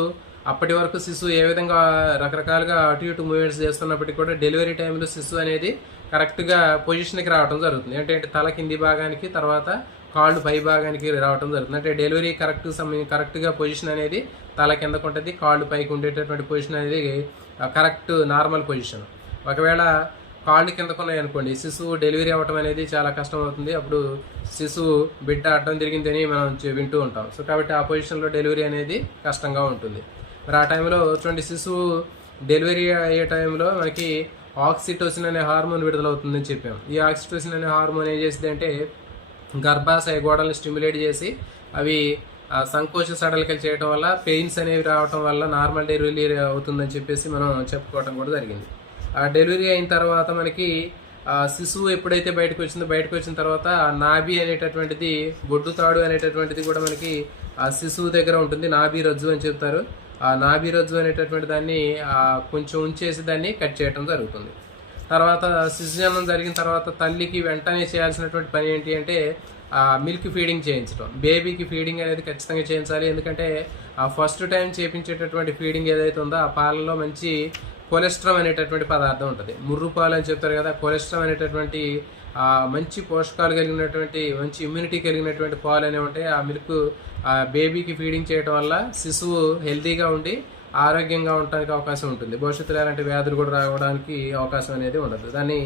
అప్పటి వరకు శిశువు ఏ విధంగా రకరకాలుగా అటు ఇటు మూవ్మెంట్స్ చేస్తున్నప్పటికీ కూడా డెలివరీ టైంలో శిశువు అనేది కరెక్ట్గా పొజిషన్కి రావడం జరుగుతుంది. అంటే తల కింది భాగానికి, తర్వాత కాళ్ళు పై భాగానికి రావడం జరుగుతుంది. అంటే డెలివరీ కరెక్ట్గా పొజిషన్ అనేది తల కిందకు ఉంటుంది, కాళ్ళు పైకి ఉండేటటువంటి పొజిషన్ అనేది కరెక్ట్ నార్మల్ పొజిషన్. ఒకవేళ కాళ్ళు కిందకున్నాయి అనుకోండి, శిశువు డెలివరీ అవ్వటం అనేది చాలా కష్టం అవుతుంది. అప్పుడు శిశువు బిడ్డ అడ్డం తిరిగిందని మనం వింటూ ఉంటాం. సో కాబట్టి ఆ పొజిషన్లో డెలివరీ అనేది కష్టంగా ఉంటుంది. మరి ఆ టైంలో చూడండి, శిశువు డెలివరీ అయ్యే టైంలో మనకి ఆక్సిటోసిన్ అనే హార్మోన్ విడుదలవుతుందని చెప్పాం. ఈ ఆక్సిటోసిన్ అనే హార్మోన్ ఏం చేసింది అంటే గర్భాశయ గోడలను స్టిమ్యులేట్ చేసి అవి సంకోచ సడలికలు చేయడం వల్ల పెయిన్స్ అనేవి రావడం వల్ల నార్మల్ డెలివరీ అవుతుందని చెప్పేసి మనం చెప్పుకోవడం కూడా జరిగింది. ఆ డెలివరీ అయిన తర్వాత మనకి శిశువు ఎప్పుడైతే బయటకు వచ్చిన తర్వాత నాభి అనేటటువంటిది, బొడ్డు తాడు అనేటటువంటిది కూడా మనకి ఆ శిశువు దగ్గర ఉంటుంది. నాభి రజ్జు అని చెప్తారు. ఆ నాభి రజ్జు అనేటటువంటి దాన్ని కొంచెం ఉంచేసి దాన్ని కట్ చేయడం జరుగుతుంది. తర్వాత శిశుజన్నం జరిగిన తర్వాత తల్లికి వెంటనే చేయాల్సినటువంటి పని ఏంటి అంటే మిల్క్ ఫీడింగ్ చేయించడం. బేబీకి ఫీడింగ్ అనేది ఖచ్చితంగా చేయించాలి. ఎందుకంటే ఆ ఫస్ట్ టైం చేయించేటటువంటి ఫీడింగ్ ఏదైతే ఉందో ఆ పాలలో మంచి కొలెస్ట్రాల్ అనేటటువంటి పదార్థం ఉంటుంది. ముర్రు పాలు అని చెప్తారు కదా. కొలెస్ట్రాల్ అనేటటువంటి మంచి పోషకాలు కలిగినటువంటి, మంచి ఇమ్యూనిటీ కలిగినటువంటి పాలు అనేవి ఉంటాయి. ఆ మిల్క్ బేబీకి ఫీడింగ్ చేయడం వల్ల శిశువు హెల్తీగా ఉండి ఆరోగ్యంగా ఉండడానికి అవకాశం ఉంటుంది. భవిష్యత్తులో అలాంటి వ్యాధులు కూడా రావడానికి అవకాశం అనేది ఉండదు. దాన్ని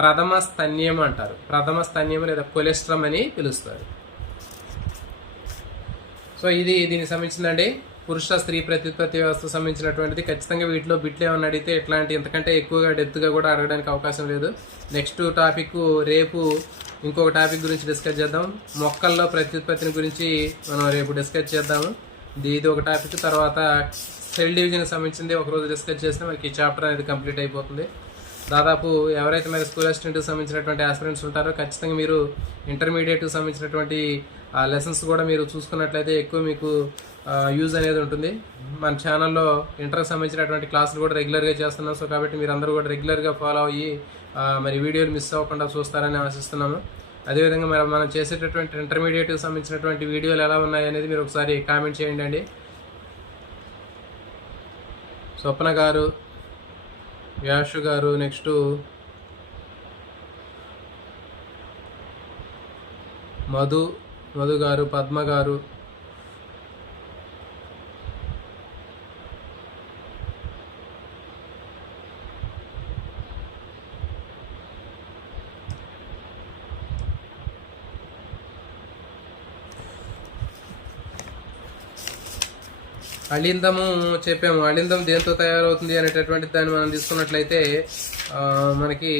ప్రథమ స్తన్యం అంటారు. ప్రథమ స్తన్యం లేదా కొలెస్ట్రాల్ అని పిలుస్తారు. సో ఇది దీనికి సంబంధించిందండి. పురుష స్త్రీ ప్రత్యుత్పత్తి వ్యవస్థకు సంబంధించినటువంటిది. ఖచ్చితంగా వీటిలో బిట్లు ఏమన్నా అడిగితే ఇట్లాంటి ఇంతకంటే ఎక్కువగా డెప్త్గా కూడా అడగడానికి అవకాశం లేదు. నెక్స్ట్ టాపిక్ రేపు ఇంకొక టాపిక్ గురించి డిస్కస్ చేద్దాం. మొక్కల్లో ప్రత్యుత్పత్తిని గురించి మనం రేపు డిస్కస్ చేద్దాము. ఇది ఒక టాపిక్. తర్వాత సెల్ డివిజన్కి సంబంధించింది ఒకరోజు డిస్కస్ చేస్తే మనకి ఈ చాప్టర్ అనేది కంప్లీట్ అయిపోతుంది. దాదాపు ఎవరైతే మరి స్కూల్ అసిస్టెంట్కి సంబంధించినటువంటి ఆస్పిరెంట్స్ ఉంటారో ఖచ్చితంగా మీరు ఇంటర్మీడియట్కి సంబంధించినటువంటి లెసన్స్ కూడా మీరు చూసుకున్నట్లయితే ఎక్కువ మీకు యూజ్ అనేది ఉంటుంది. మన ఛానల్లో ఇంటర్కి సంబంధించినటువంటి క్లాసులు కూడా రెగ్యులర్గా చేస్తున్నాం. సో కాబట్టి మీరు అందరూ కూడా రెగ్యులర్గా ఫాలో అయ్యి మరి వీడియోలు మిస్ అవ్వకుండా చూస్తారని ఆశిస్తున్నాము. అదేవిధంగా మనం చేసేటటువంటి ఇంటర్మీడియట్కి సంబంధించినటువంటి వీడియోలు ఎలా ఉన్నాయి అనేది మీరు ఒకసారి కామెంట్ చేయండి అండి. స్వప్న గారు, వ్యాషు గారు, నెక్స్ట్ మధు గారు, పద్మ గారు, అలిందము చెప్పాము. అలిందం దేంతో తయారవుతుంది అనేటటువంటి దాన్ని మనం తీసుకున్నట్లయితే మనకి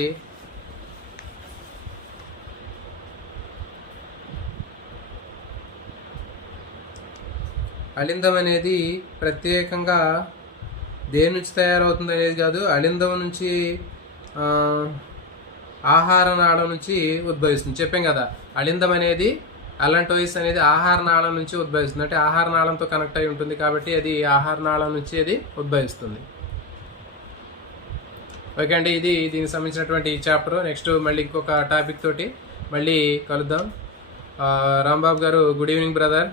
అలిందం అనేది ప్రత్యేకంగా దేని నుంచి తయారవుతుంది అనేది కాదు, అలిందం నుంచి ఆహార నాళం నుంచి ఉద్భవిస్తుంది. చెప్పాం కదా, అలిందం అనేది అలంటోయిస్ అనేది ఆహార నాళం నుంచి ఉద్భవిస్తుంది. అంటే ఆహార నాళంతో కనెక్ట్ అయి ఉంటుంది కాబట్టి అది ఆహార నాళం నుంచి అది ఉద్భవిస్తుంది. ఓకే అండి, ఇది దీనికి సంబంధించినటువంటి చాప్టర్. నెక్స్ట్ మళ్ళీ ఇంకొక టాపిక్ తోటి మళ్ళీ కలుద్దాం. రాంబాబు గారు, గుడ్ ఈవినింగ్ బ్రదర్.